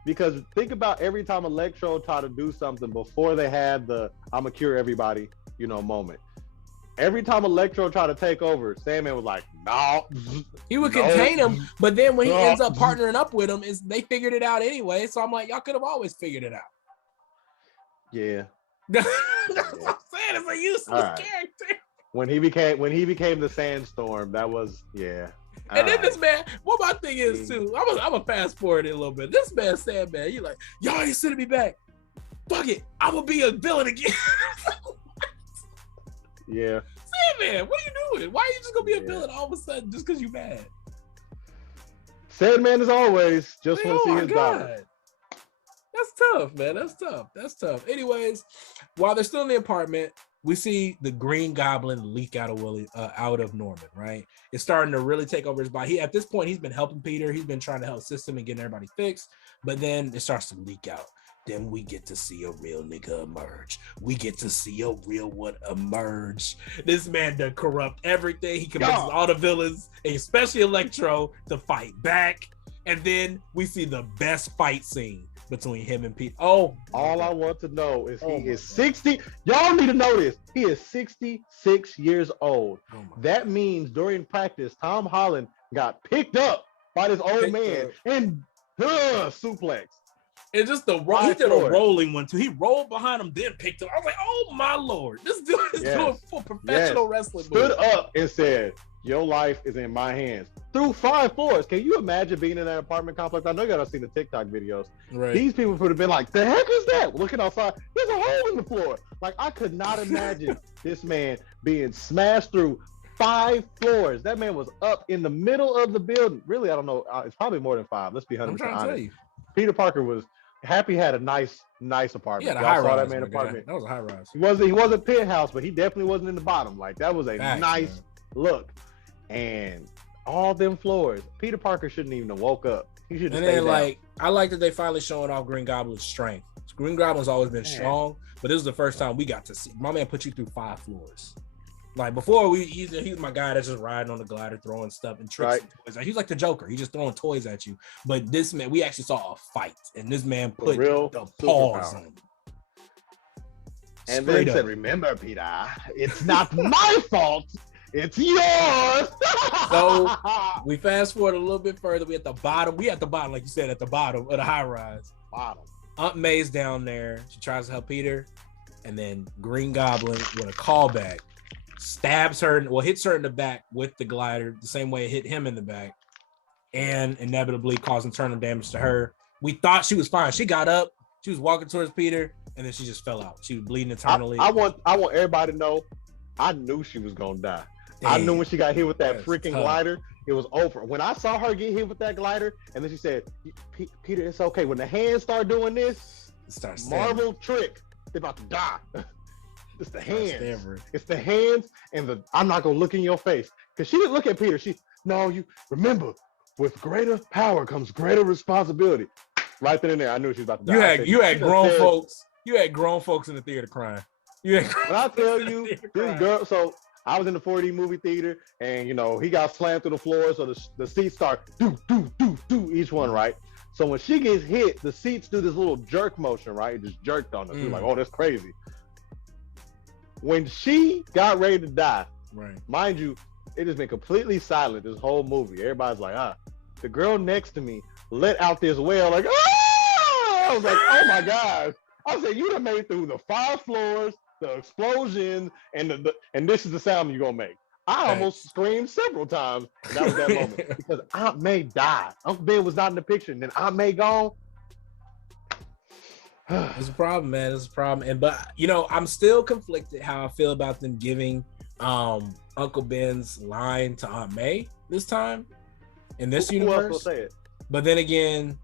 Because think about every time Electro tried to do something before they had the "I'ma cure everybody," moment. Every time Electro tried to take over, Sandman was like, "No." He would contain him, but then when he ends up partnering up with him, they figured it out anyway. So I'm like, y'all could have always figured it out. Yeah. That's what I'm saying. It's a useless character. When he became the Sandstorm, that was And then this man, what my thing is too, I'm gonna fast forward it a little bit. This man, Sandman, you like, y'all ain't sending me back. Fuck it, I'm gonna be a villain again. Yeah. Sandman, what are you doing? Why are you just gonna be a villain all of a sudden just because you mad? Sandman, as always, just want to see his daughter. That's tough, man. That's tough. Anyways, while they're still in the apartment, we see the Green Goblin leak out of Norman, right? It's starting to really take over his body. At this point, he's been helping Peter. He's been trying to help the system and getting everybody fixed. But then it starts to leak out. Then we get to see a real nigga emerge. We get to see a real one emerge. This man done corrupt everything. He convinces all the villains, especially Electro, to fight back. And then we see the best fight scene between him and Pete. All I want to know is he is 60. Y'all need to know this. He is 66 years old. That means during practice, Tom Holland got picked up by this old man and suplex. And just he did a rolling one too. He rolled behind him, then picked him. I was like, oh my Lord, this dude is doing full professional wrestling. Stood up and said, your life is in my hands. Through 5 floors. Can you imagine being in that apartment complex? I know you gotta see the TikTok videos. Right. These people would have been like, the heck is that? Looking outside, there's a hole in the floor. Like, I could not imagine this man being smashed through 5 floors. That man was up in the middle of the building. Really, I don't know. It's probably more than 5. Let's be 100% I'm trying to tell you. Peter Parker was happy. Had a nice apartment. Yeah, high rise. That man apartment. That was a high rise. He wasn't penthouse, but he definitely wasn't in the bottom. Like, that was a nice look. And all them floors, Peter Parker shouldn't even have woke up. He should have stayed down. I like that they finally showing off Green Goblin's strength. Green Goblin's always been strong, but this is the first time we got to see. My man put you through 5 floors. Like, before, he was my guy that's just riding on the glider, throwing stuff and tricks and toys. Like, he's like the Joker. He's just throwing toys at you. But this man, we actually saw a fight, and this man put the paws on him. And then said, remember, Peter, it's not my fault. It's yours. So we fast forward a little bit further. We at the bottom, like you said, at the bottom of the high rise. Aunt May's down there. She tries to help Peter. And then Green Goblin, with a callback, stabs her, hits her in the back with the glider, the same way it hit him in the back, and inevitably causing internal damage to her. We thought she was fine. She got up. She was walking towards Peter, and then she just fell out. She was bleeding internally. I want everybody to know, I knew she was going to die. Damn. I knew when she got hit with that freaking glider, it was over. When I saw her get hit with that glider, and then she said, Peter, it's okay. When the hands start doing this, Marvel trick, they're about to die. It's the hands. It's the hands and I'm not going to look in your face. Because she didn't look at Peter. You remember, with greater power comes greater responsibility. Right then and there, I knew she was about to die. You had grown folks. You had grown folks in the theater crying. When I tell you, this girl, so I was in the 4D movie theater, and he got slammed through the floor, so the seats start do each one, right? So when she gets hit, the seats do this little jerk motion, right? It just jerked on us. We're like, oh, that's crazy. When she got ready to die, right? Mind you, it has been completely silent this whole movie. Everybody's like, the girl next to me let out this wail, like, ah! I was like, oh my gosh. I said, you done made it through the 5 floors, the explosion, and this is the sound you're gonna make. I almost screamed several times. And that was that moment because Aunt May died. Uncle Ben was not in the picture, and then Aunt May gone. It's a problem, man. It's a problem. But I'm still conflicted how I feel about them giving Uncle Ben's line to Aunt May this time in this universe. Who else will say it? But then again,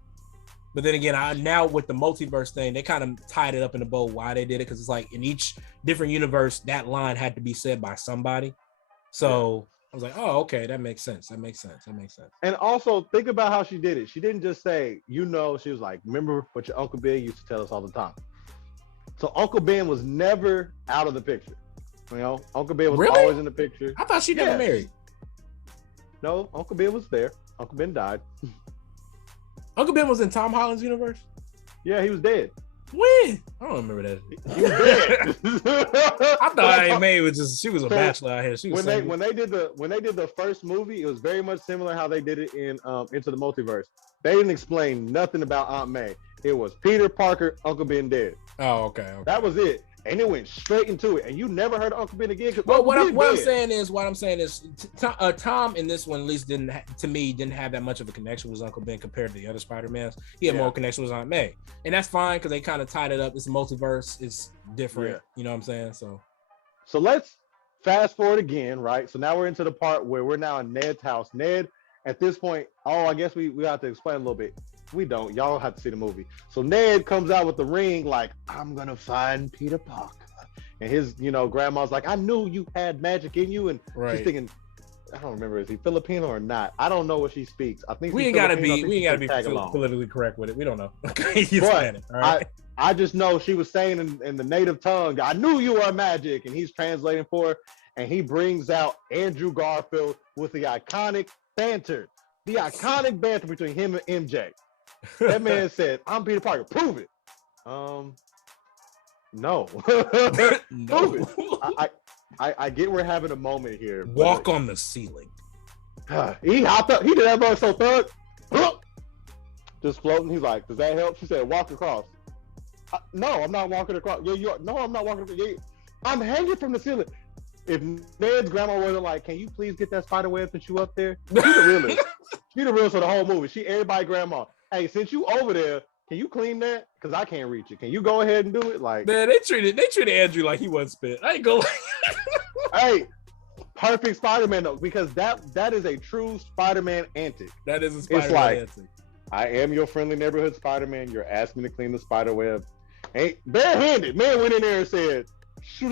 I now with the multiverse thing, they kind of tied it up in a bow why they did it, because it's like in each different universe that line had to be said by somebody. So I was like, oh, okay, that makes sense. And also think about how she did it. She didn't just say, she was like, remember what your Uncle Ben used to tell us all the time. So Uncle Ben was never out of the picture. Uncle Ben was always in the picture. I thought she never married. No, Uncle Ben was there. Uncle Ben died. Uncle Ben was in Tom Holland's universe? Yeah, he was dead. When? I don't remember that. He was dead. I thought Aunt May was she was a bachelor out here. She was when they did the first movie, it was very much similar how they did it in Into the Multiverse. They didn't explain nothing about Aunt May. It was Peter Parker, Uncle Ben dead. Oh, okay. That was it. And it went straight into it. And you never heard of Uncle Ben again. Well, what I'm saying is Tom in this one at least didn't have that much of a connection with Uncle Ben compared to the other Spider-Mans. He had more connection with Aunt May. And that's fine because they kind of tied it up. It's a multiverse. It's different. Yeah. You know what I'm saying? So let's fast forward again, right? So now we're into the part where we're now in Ned's house. Ned, at this point, I guess we have to explain a little bit. We don't. Y'all have to see the movie. So Ned comes out with the ring like, I'm going to find Peter Parker. And his, grandma's like, I knew you had magic in you. And she's thinking, I don't remember, is he Filipino or not? I don't know what she speaks. I think we ain't gotta be politically correct with it. We don't know. But I just know she was saying in the native tongue, I knew you were magic. And he's translating for her. And he brings out Andrew Garfield with the iconic banter. The iconic banter between him and MJ. That man said, I'm Peter Parker. Prove it. No. Prove it. I get we're having a moment here. Walk on the ceiling. He hopped up. He did that so thug. Just floating. He's like, does that help? She said, walk across. No, I'm not walking across. No, I'm not walking across. I'm hanging from the ceiling. If Ned's grandma wasn't like, can you please get that spider web that you up there? She's the realest. She's the realest for the whole movie. Everybody grandma. Hey, since you over there, can you clean that? Because I can't reach it. Can you go ahead and do it? Like, man, they treated Andrew like he wasn't spit. I ain't go. Hey, perfect Spider-Man though, because that is a true Spider-Man antic. That is a Spider-Man antic. I am your friendly neighborhood Spider-Man. You're asking me to clean the spider web. Ain't barehanded. Man went in there and said, shoot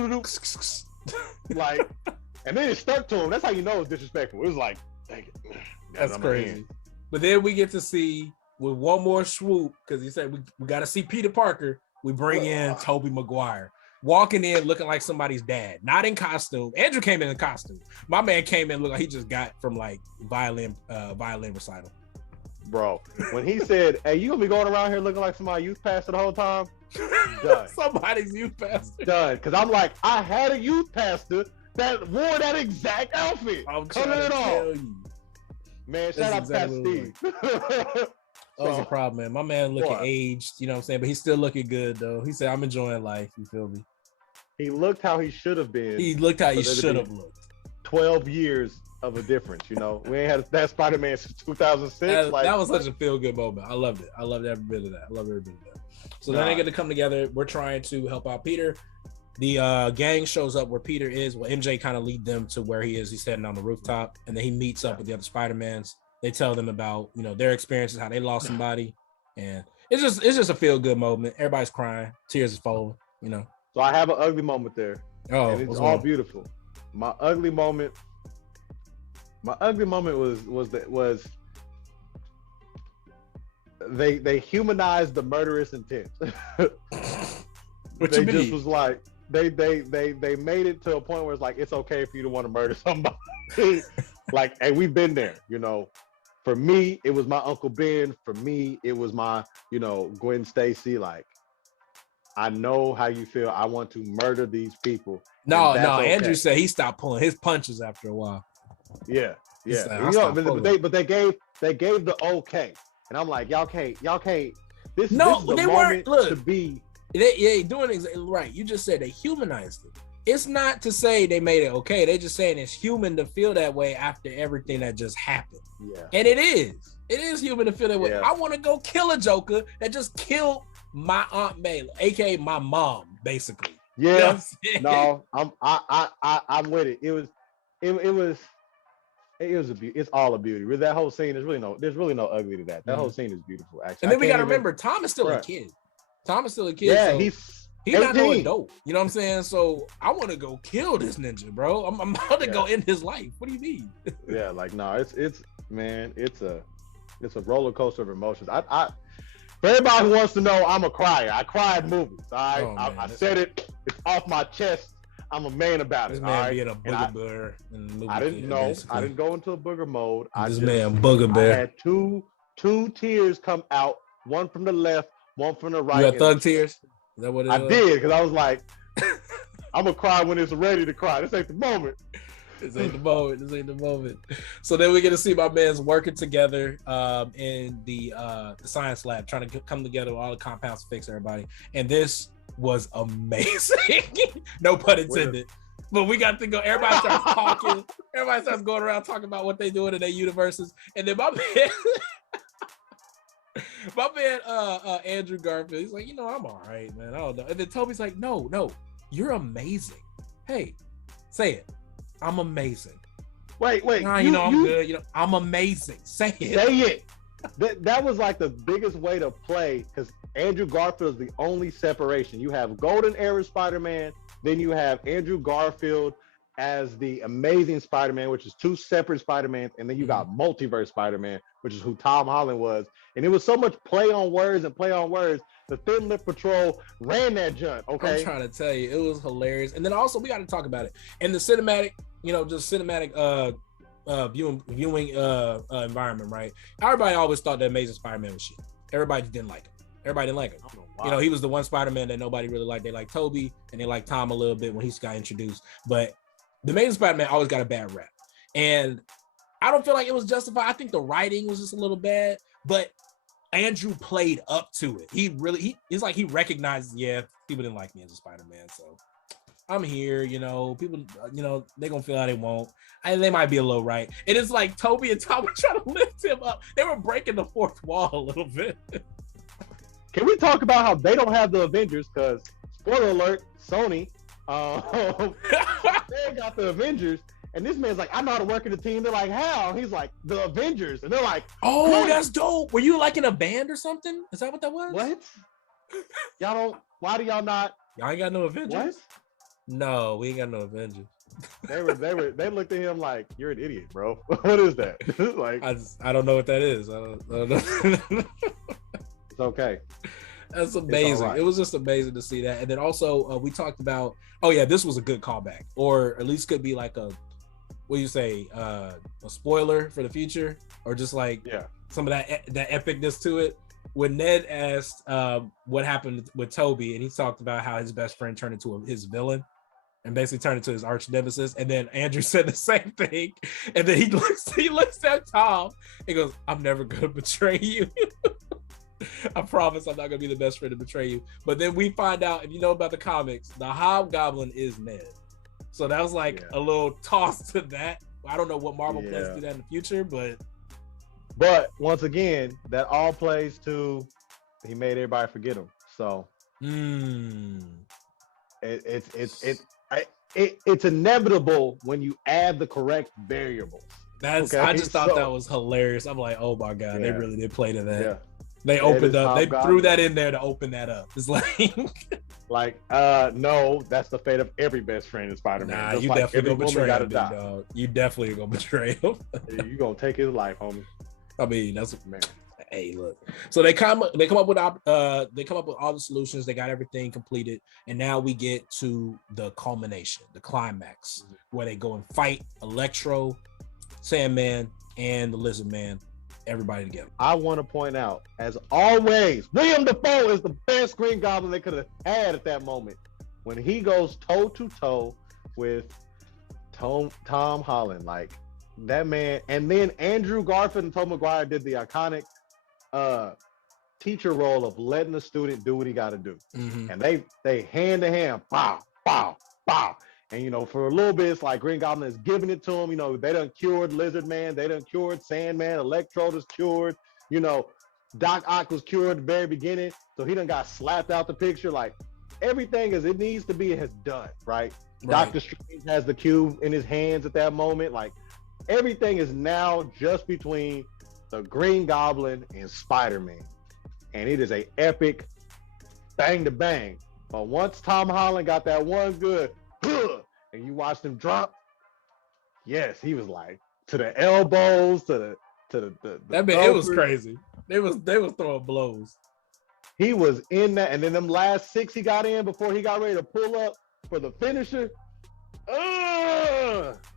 like, and then it stuck to him. That's how you know it's disrespectful. It was like, dang it. That's crazy. But then we get to see with one more swoop, because he said we got to see Peter Parker. We bring in Tobey Maguire, walking in looking like somebody's dad, not in costume. Andrew came in costume. My man came in looking like he just got from like violin recital. Bro, when he said, "Hey, you gonna be going around here looking like somebody youth pastor the whole time?" Done. Somebody's youth pastor. Done. Because I'm like, I had a youth pastor that wore that exact outfit. I'm coming it off. Man, shout out Pastor Steve. That was a problem, man. My man looking aged, you know what I'm saying? But he's still looking good, though. He said, I'm enjoying life. You feel me? He looked how he should have been. He looked how he should have looked. 12 years of a difference, We ain't had that Spider-Man since 2006. That was such a feel-good moment. I loved it. I loved every bit of that. So then they get to come together. We're trying to help out Peter. The gang shows up where Peter is. Well, MJ kind of lead them to where he is. He's standing on the rooftop, and then he meets up with the other Spider-Mans. They tell them about, their experiences, how they lost somebody. And it's just a feel-good moment. Everybody's crying. Tears is falling, So I have an ugly moment there. Oh, and it's all beautiful. My ugly moment was they humanized the murderous intent. What you mean? Just was like they made it to a point where it's like it's okay for you to want to murder somebody. Like, hey, we've been there, For me, it was my Uncle Ben. For me, it was my, Gwen Stacy. Like, I know how you feel. I want to murder these people. No. Okay. Andrew said he stopped pulling his punches after a while. Yeah. But they gave the okay, and I'm like, y'all can't. This is the moment to be. They doing exactly right. You just said they humanized it. It's not to say they made it okay. They just saying it's human to feel that way after everything that just happened. Yeah. And it is. It is human to feel that way. Yeah. I want to go kill a Joker that just killed my Aunt May, aka my mom, basically. Yeah, You know what I'm saying? no, I'm with it. It was a beauty. It's all a beauty. With that whole scene, there's really no ugly to that. That whole scene is beautiful, actually. And then we gotta remember, Tom is still a kid. Tom is still a kid. Yeah, so he's 18. not no adult. You know what I'm saying? So I want to go kill this ninja, bro. I'm about to go end his life. What do you mean? Yeah, like no, it's man, it's a roller coaster of emotions. I for everybody who wants to know, I'm a crier. I cry at movies. All right, I said it. It's off my chest. I'm a man about this it. Man all being a booger bear in the movie. I didn't know. Basically. I didn't go into a booger mode. Man booger bear. I had two tears come out. One from the left, one from the right. You got thug tears? Is that what it I did, because I was like, I'm gonna cry when it's ready to cry. This ain't the moment. This ain't the moment. So then we get to see my man's working together in the science lab, trying to come together with all the compounds to fix everybody. And this was amazing. No pun intended. But we got to go. Everybody starts talking. Everybody starts going around talking about what they doing in their universes. And then my man, Andrew Garfield, he's like, I'm all right, man. I don't know. And then Toby's like, no, you're amazing. Hey, say it. I'm amazing. Wait. Nah, I'm good. I'm amazing. Say it. Say it. That was like the biggest way to play, because Andrew Garfield is the only separation. You have Golden Era Spider-Man, then you have Andrew Garfield as the Amazing Spider-Man, which is two separate Spider-Mans, and then you got Multiverse Spider-Man, which is who Tom Holland was. And it was so much play on words. The Thin Lip Patrol ran that junk. Okay, I'm trying to tell you, it was hilarious. And then also we got to talk about it in the cinematic, just cinematic viewing environment, right? Everybody always thought that Amazing Spider-Man was shit. Everybody didn't like him. Everybody didn't like him. He was the one Spider-Man that nobody really liked. They liked Toby and they liked Tom a little bit when he got introduced. But the Amazing Spider-Man always got a bad rap. And I don't feel like it was justified. I think the writing was just a little bad, but Andrew played up to it. It's like he recognizes, people didn't like me as a Spider-Man, so I'm here, people, they're gonna feel how they want. And they might be a little right. And it's like Toby and Tom were trying to lift him up. They were breaking the fourth wall a little bit. Can we talk about how they don't have the Avengers? Because, spoiler alert, Sony, they got the Avengers. And this man's like, I know how to work in the team. They're like, how? He's like, the Avengers. And they're like, oh, hey. That's dope. Were you like in a band or something? Is that what that was? What? Why do y'all not? Y'all ain't got no Avengers? What? No, we ain't got no Avengers. They looked at him like, you're an idiot, bro. What is that? Like, I don't know what that is. I don't know. It's okay. That's amazing. Right. It was just amazing to see that. And then also we talked about, this was a good callback, or at least could be like a spoiler for the future, or just like some of that epicness to it. When Ned asked what happened with Toby, and he talked about how his best friend turned into his villain and basically turned into his arch nemesis, and then Andrew said the same thing, and then he looks at Tom and goes, I'm never gonna betray you. I promise I'm not gonna be the best friend to betray you. But then we find out, if you know about the comics, the Hobgoblin is Ned. So that was like a little toss to that. I don't know what Marvel plans to do that in the future, but once again, that all plays to he made everybody forget him. So it's inevitable when you add the correct variables. I just thought that was hilarious. I'm like, oh my god, they really did play to that. Yeah. They opened up. They threw that in there to open that up. It's like, no, that's the fate of every best friend in Spider-Man. Nah, you definitely gonna betray him, dog. You definitely gonna betray him. You gonna take his life, homie. I mean, that's man. Hey, look. So they come up with all the solutions. They got everything completed, and now we get to the culmination, the climax, where they go and fight Electro, Sandman, and the Lizard Man. Everybody together. I want to point out, as always, William Dafoe is the best Green Goblin they could have had at that moment. When he goes toe to toe with Tom Holland, like that man, and then Andrew Garfield and Tobey Maguire did the iconic teacher role of letting the student do what he got to do, and they hand to hand, bow, bow, bow. And, for a little bit, it's like Green Goblin is giving it to him. They done cured Lizard Man. They done cured Sandman. Electro is cured. Doc Ock was cured at the very beginning, so he done got slapped out the picture. Like everything as it needs to be has done, right? Doctor Strange has the cube in his hands at that moment. Like everything is now just between the Green Goblin and Spider-Man. And it is a epic bang to bang. But once Tom Holland got that one good, and you watched him drop, yes, he was like to the elbows, to the that man, it was crazy. They was throwing blows. He was in that, and then them last 6 he got in before he got ready to pull up for the finisher.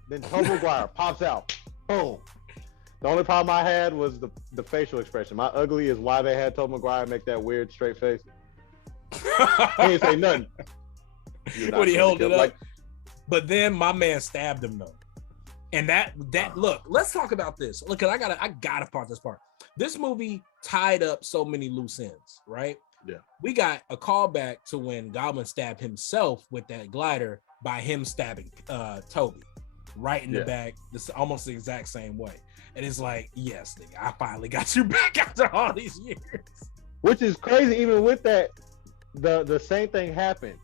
Then Tobey Maguire pops out. Boom. The only problem I had was the facial expression. My ugly is why they had Tobey Maguire make that weird straight face. He didn't say nothing. When he held it up. But then my man stabbed him though. And that look, let's talk about this. Look, I gotta part this part. This movie tied up so many loose ends, right? Yeah. We got a callback to when Goblin stabbed himself with that glider by him stabbing Toby right in the back. This is almost the exact same way. And it's like, yes, nigga, I finally got you back after all these years. Which is crazy. Even with that, the same thing happened.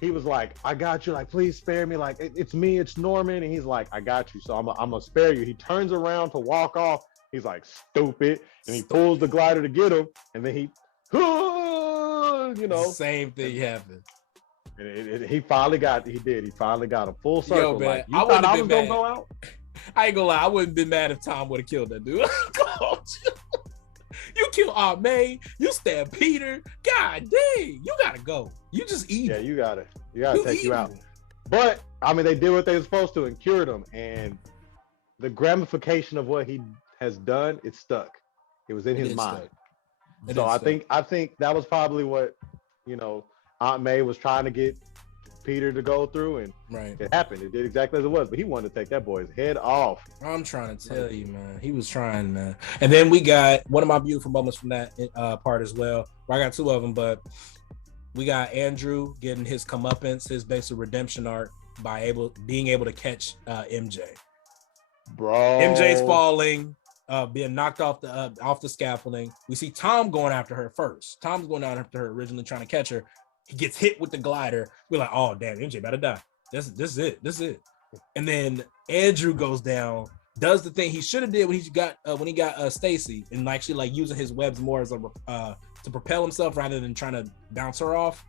He was like, I got you, like, please spare me. Like, it's me, it's Norman. And he's like, I got you, so I'm gonna spare you. He turns around to walk off. He's like, stupid. And he pulls the glider to get him. And then he, same thing happened. And he finally got a full circle. Yo, man, like, you thought I was gonna go out? I ain't gonna lie, I wouldn't been mad if Tom would have killed that dude. You killed Aunt May, you stabbed Peter. God dang, you gotta go. You just evil. Yeah, you gotta take you out. But I mean, they did what they were supposed to and cured him. And the ramification of what he has done, it stuck. It was in his mind. So I think that was probably what Aunt May was trying to get Peter to go through, and it happened. It did exactly as it was. But he wanted to take that boy's head off. I'm trying to tell you, man. He was trying, man. And then we got one of my beautiful moments from that part as well. I got 2 of them, but we got Andrew getting his comeuppance, his basic redemption arc by being able to catch MJ. Bro, MJ's falling, being knocked off the scaffolding. We see Tom going after her first. Tom's going down after her, originally trying to catch her. He gets hit with the glider. We're like, oh damn, MJ better die. This is it. And then Andrew goes down, does the thing he should have did when he got Stacy, and actually like using his webs more as to propel himself rather than trying to bounce her off.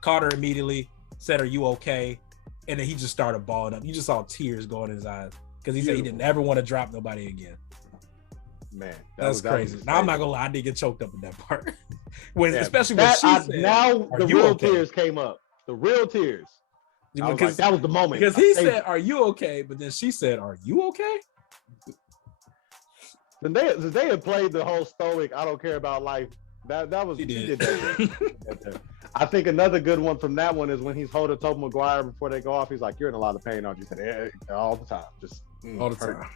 Caught her immediately, said, "Are you okay?" And then he just started balling up. You just saw tears going in his eyes because he said he didn't ever want to drop nobody again. Man, that's crazy. Now I'm not gonna lie, I did get choked up in that part. Especially when she said, now the real tears came up. The real tears. Because that was the moment. Because he said, "Are you okay?" But then she said, "Are you okay?" They had played the whole stoic, I don't care about life. That was he did that. I think another good one from that one is when he's holding Tobey Maguire before they go off. He's like, "You're in a lot of pain, aren't you?" He said, all the time, just all the time.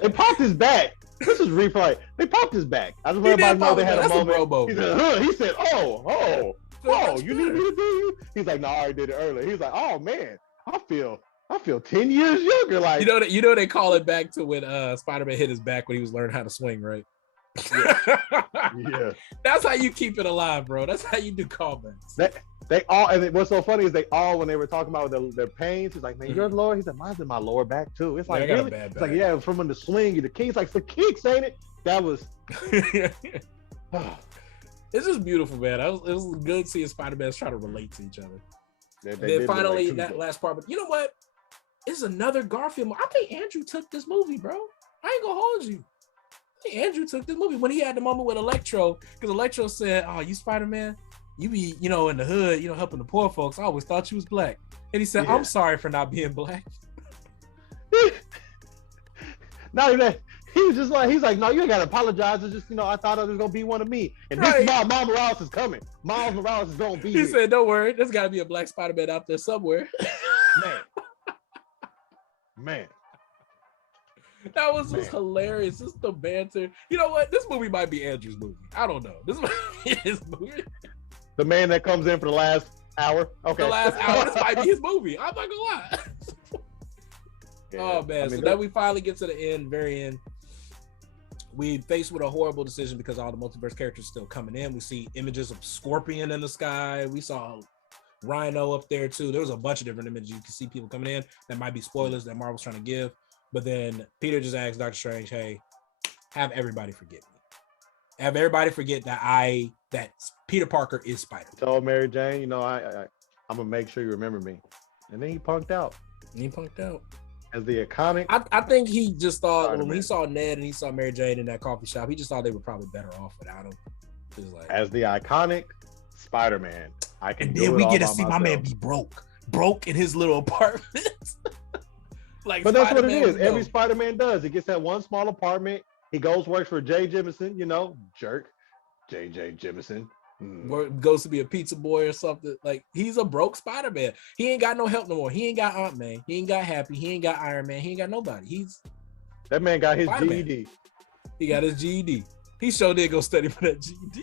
They popped his back. This is replay. They popped his back. I just want everybody to know they had a moment. He said, oh, you need me to do you? He's like, no, I already did it earlier. He's like, oh man, I feel 10 years younger. Like, you know they call it back to when Spider-Man hit his back when he was learning how to swing, right? Yeah. That's how you keep it alive, bro. That's how you do callbacks. They all, and what's so funny is they all, when they were talking about their pains, he's like, man, your lower. He said, mine's in my lower back too. It's like, really? It's like, yeah, from when the swing, the kicks, like the kicks, ain't it? That was. It's just beautiful, man. It was good seeing Spider-Man try to relate to each other. Then finally, that last part, but you know what? It's another Garfield movie. I think Andrew took this movie, bro. I ain't gonna hold you. I think Andrew took this movie when he had the moment with Electro, because Electro said, "Oh, you Spider-Man? You be, in the hood, helping the poor folks. I always thought you was black." And he said, "I'm sorry for not being black." Not even that. He was just like, he's like, "No, you ain't gotta apologize. It's just, I thought it was gonna be one of me. And this is Miles Morales is coming. Miles Morales is gonna be here." He said, "Don't worry, there's gotta be a black Spider-Man out there somewhere." Man. That was just hilarious. Just the banter. You know what? This movie might be Andrew's movie. I don't know. This might be his movie. The man that comes in for the last hour. Okay. The last hour. This might be his movie. I'm not gonna lie. Oh man. So then we finally get to the end, very end. we faced with a horrible decision because all the multiverse characters still coming in. We see images of Scorpion in the sky. We saw Rhino up there too. There was a bunch of different images. You can see people coming in that might be spoilers that Marvel's trying to give. But then Peter just asked Doctor Strange, "Hey, have everybody forget me. Have everybody forget that Peter Parker is Spider." Told Mary Jane, you know, I'm gonna make sure you remember me. And then he punked out. As the iconic. I think he just thought Spider-Man. when he saw Ned and he saw Mary Jane in that coffee shop, he just thought they were probably better off without him. It was like, as the iconic Spider-Man, I can. and do then it we all get to by see my myself. man be broke in his little apartment. Like, But that's what it Spider-Man is. would Every know. Spider-Man does. He gets that one small apartment. He goes works for J. Jemison, you know, jerk. J. Jemison. Goes to be a pizza boy or something. Like, he's a broke Spider-Man. He ain't got no help no more. He ain't got Aunt May. He ain't got Happy. He ain't got Iron Man. He ain't got nobody. That man got his Spider-Man. GED. He got his GED. He sure did go study for that GED.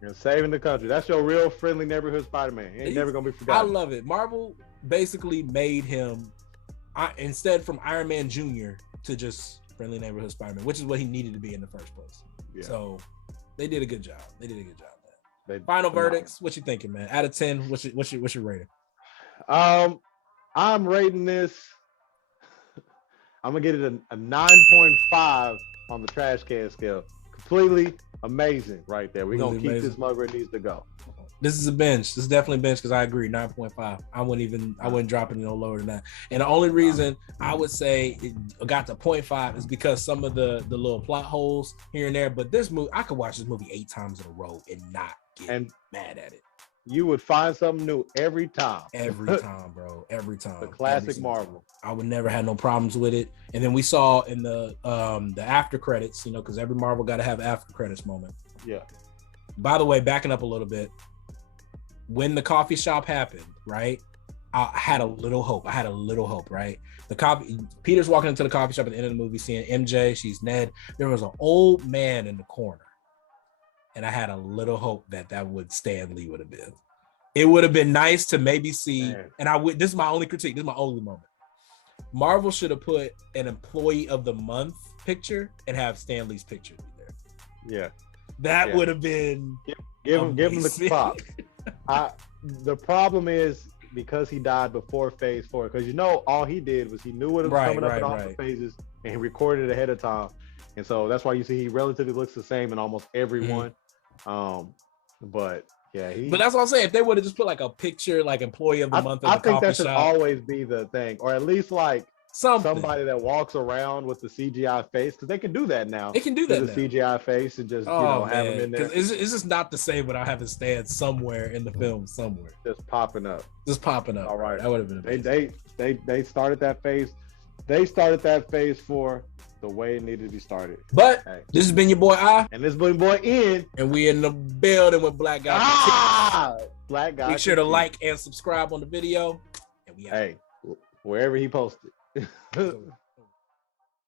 You're saving the country. That's your real friendly neighborhood Spider-Man. He ain't never gonna be I forgotten. love it. Marvel basically made him instead from Iron Man Jr. to just friendly neighborhood Spider-Man, which is what he needed to be in the first place. Yeah. So they did a good job. Man. They- Final verdicts. What you thinking, man? Out of 10, what's your rating? I'm rating this. I'm gonna get it a 9.5 on the trash can scale. Completely amazing right there. We're gonna keep Amazing. this mug where it needs to go. This is a bench. This is definitely a bench because I agree. 9.5. I wouldn't drop it no lower than that. And the only reason I would say it got to 0.5 is because some of the little plot holes here and there. But this movie, I could watch this movie 8 times in a row and not get mad at it. You would find something new every time. Every time, bro. Every time. The classic Every single Marvel. time. I would never have no problems with it. And then we saw in the after credits, you know, because every Marvel got to have after credits moment. Yeah. By the way, backing up a little bit, when the coffee shop happened, right? I had a little hope, right? Peter's walking into the coffee shop at the end of the movie, seeing MJ, she's Ned. There was an old man in the corner. And I had a little hope that would Stan Lee would have been. It would have been nice to maybe see, this is my only critique, this is my only moment. Marvel should have put an employee of the month picture and have Stan Lee's picture be there. Yeah. That would have been give him the prop. The problem is because he died before phase 4, because you know all he did was he knew what was coming up in all the phases and he recorded it ahead of time. And so that's why you see he relatively looks the same in almost every one. But yeah, but that's what I'm saying. If they would have just put like a picture, like employee of the month, I think that should always be the thing, or at least like somebody that walks around with the CGI face, because they can do that now. They can do that. The CGI face and just have him in there. It's just not the same without having Stan somewhere in the film, somewhere just popping up. All right, that would have been amazing. They started that phase. They started that phase 4 the way it needed to be started. But this has been your boy I, and this has been boy Ian, and we in the building with Black Guy. Black Guy. Make sure to like and subscribe on the video. And we out. Hey, wherever he posted.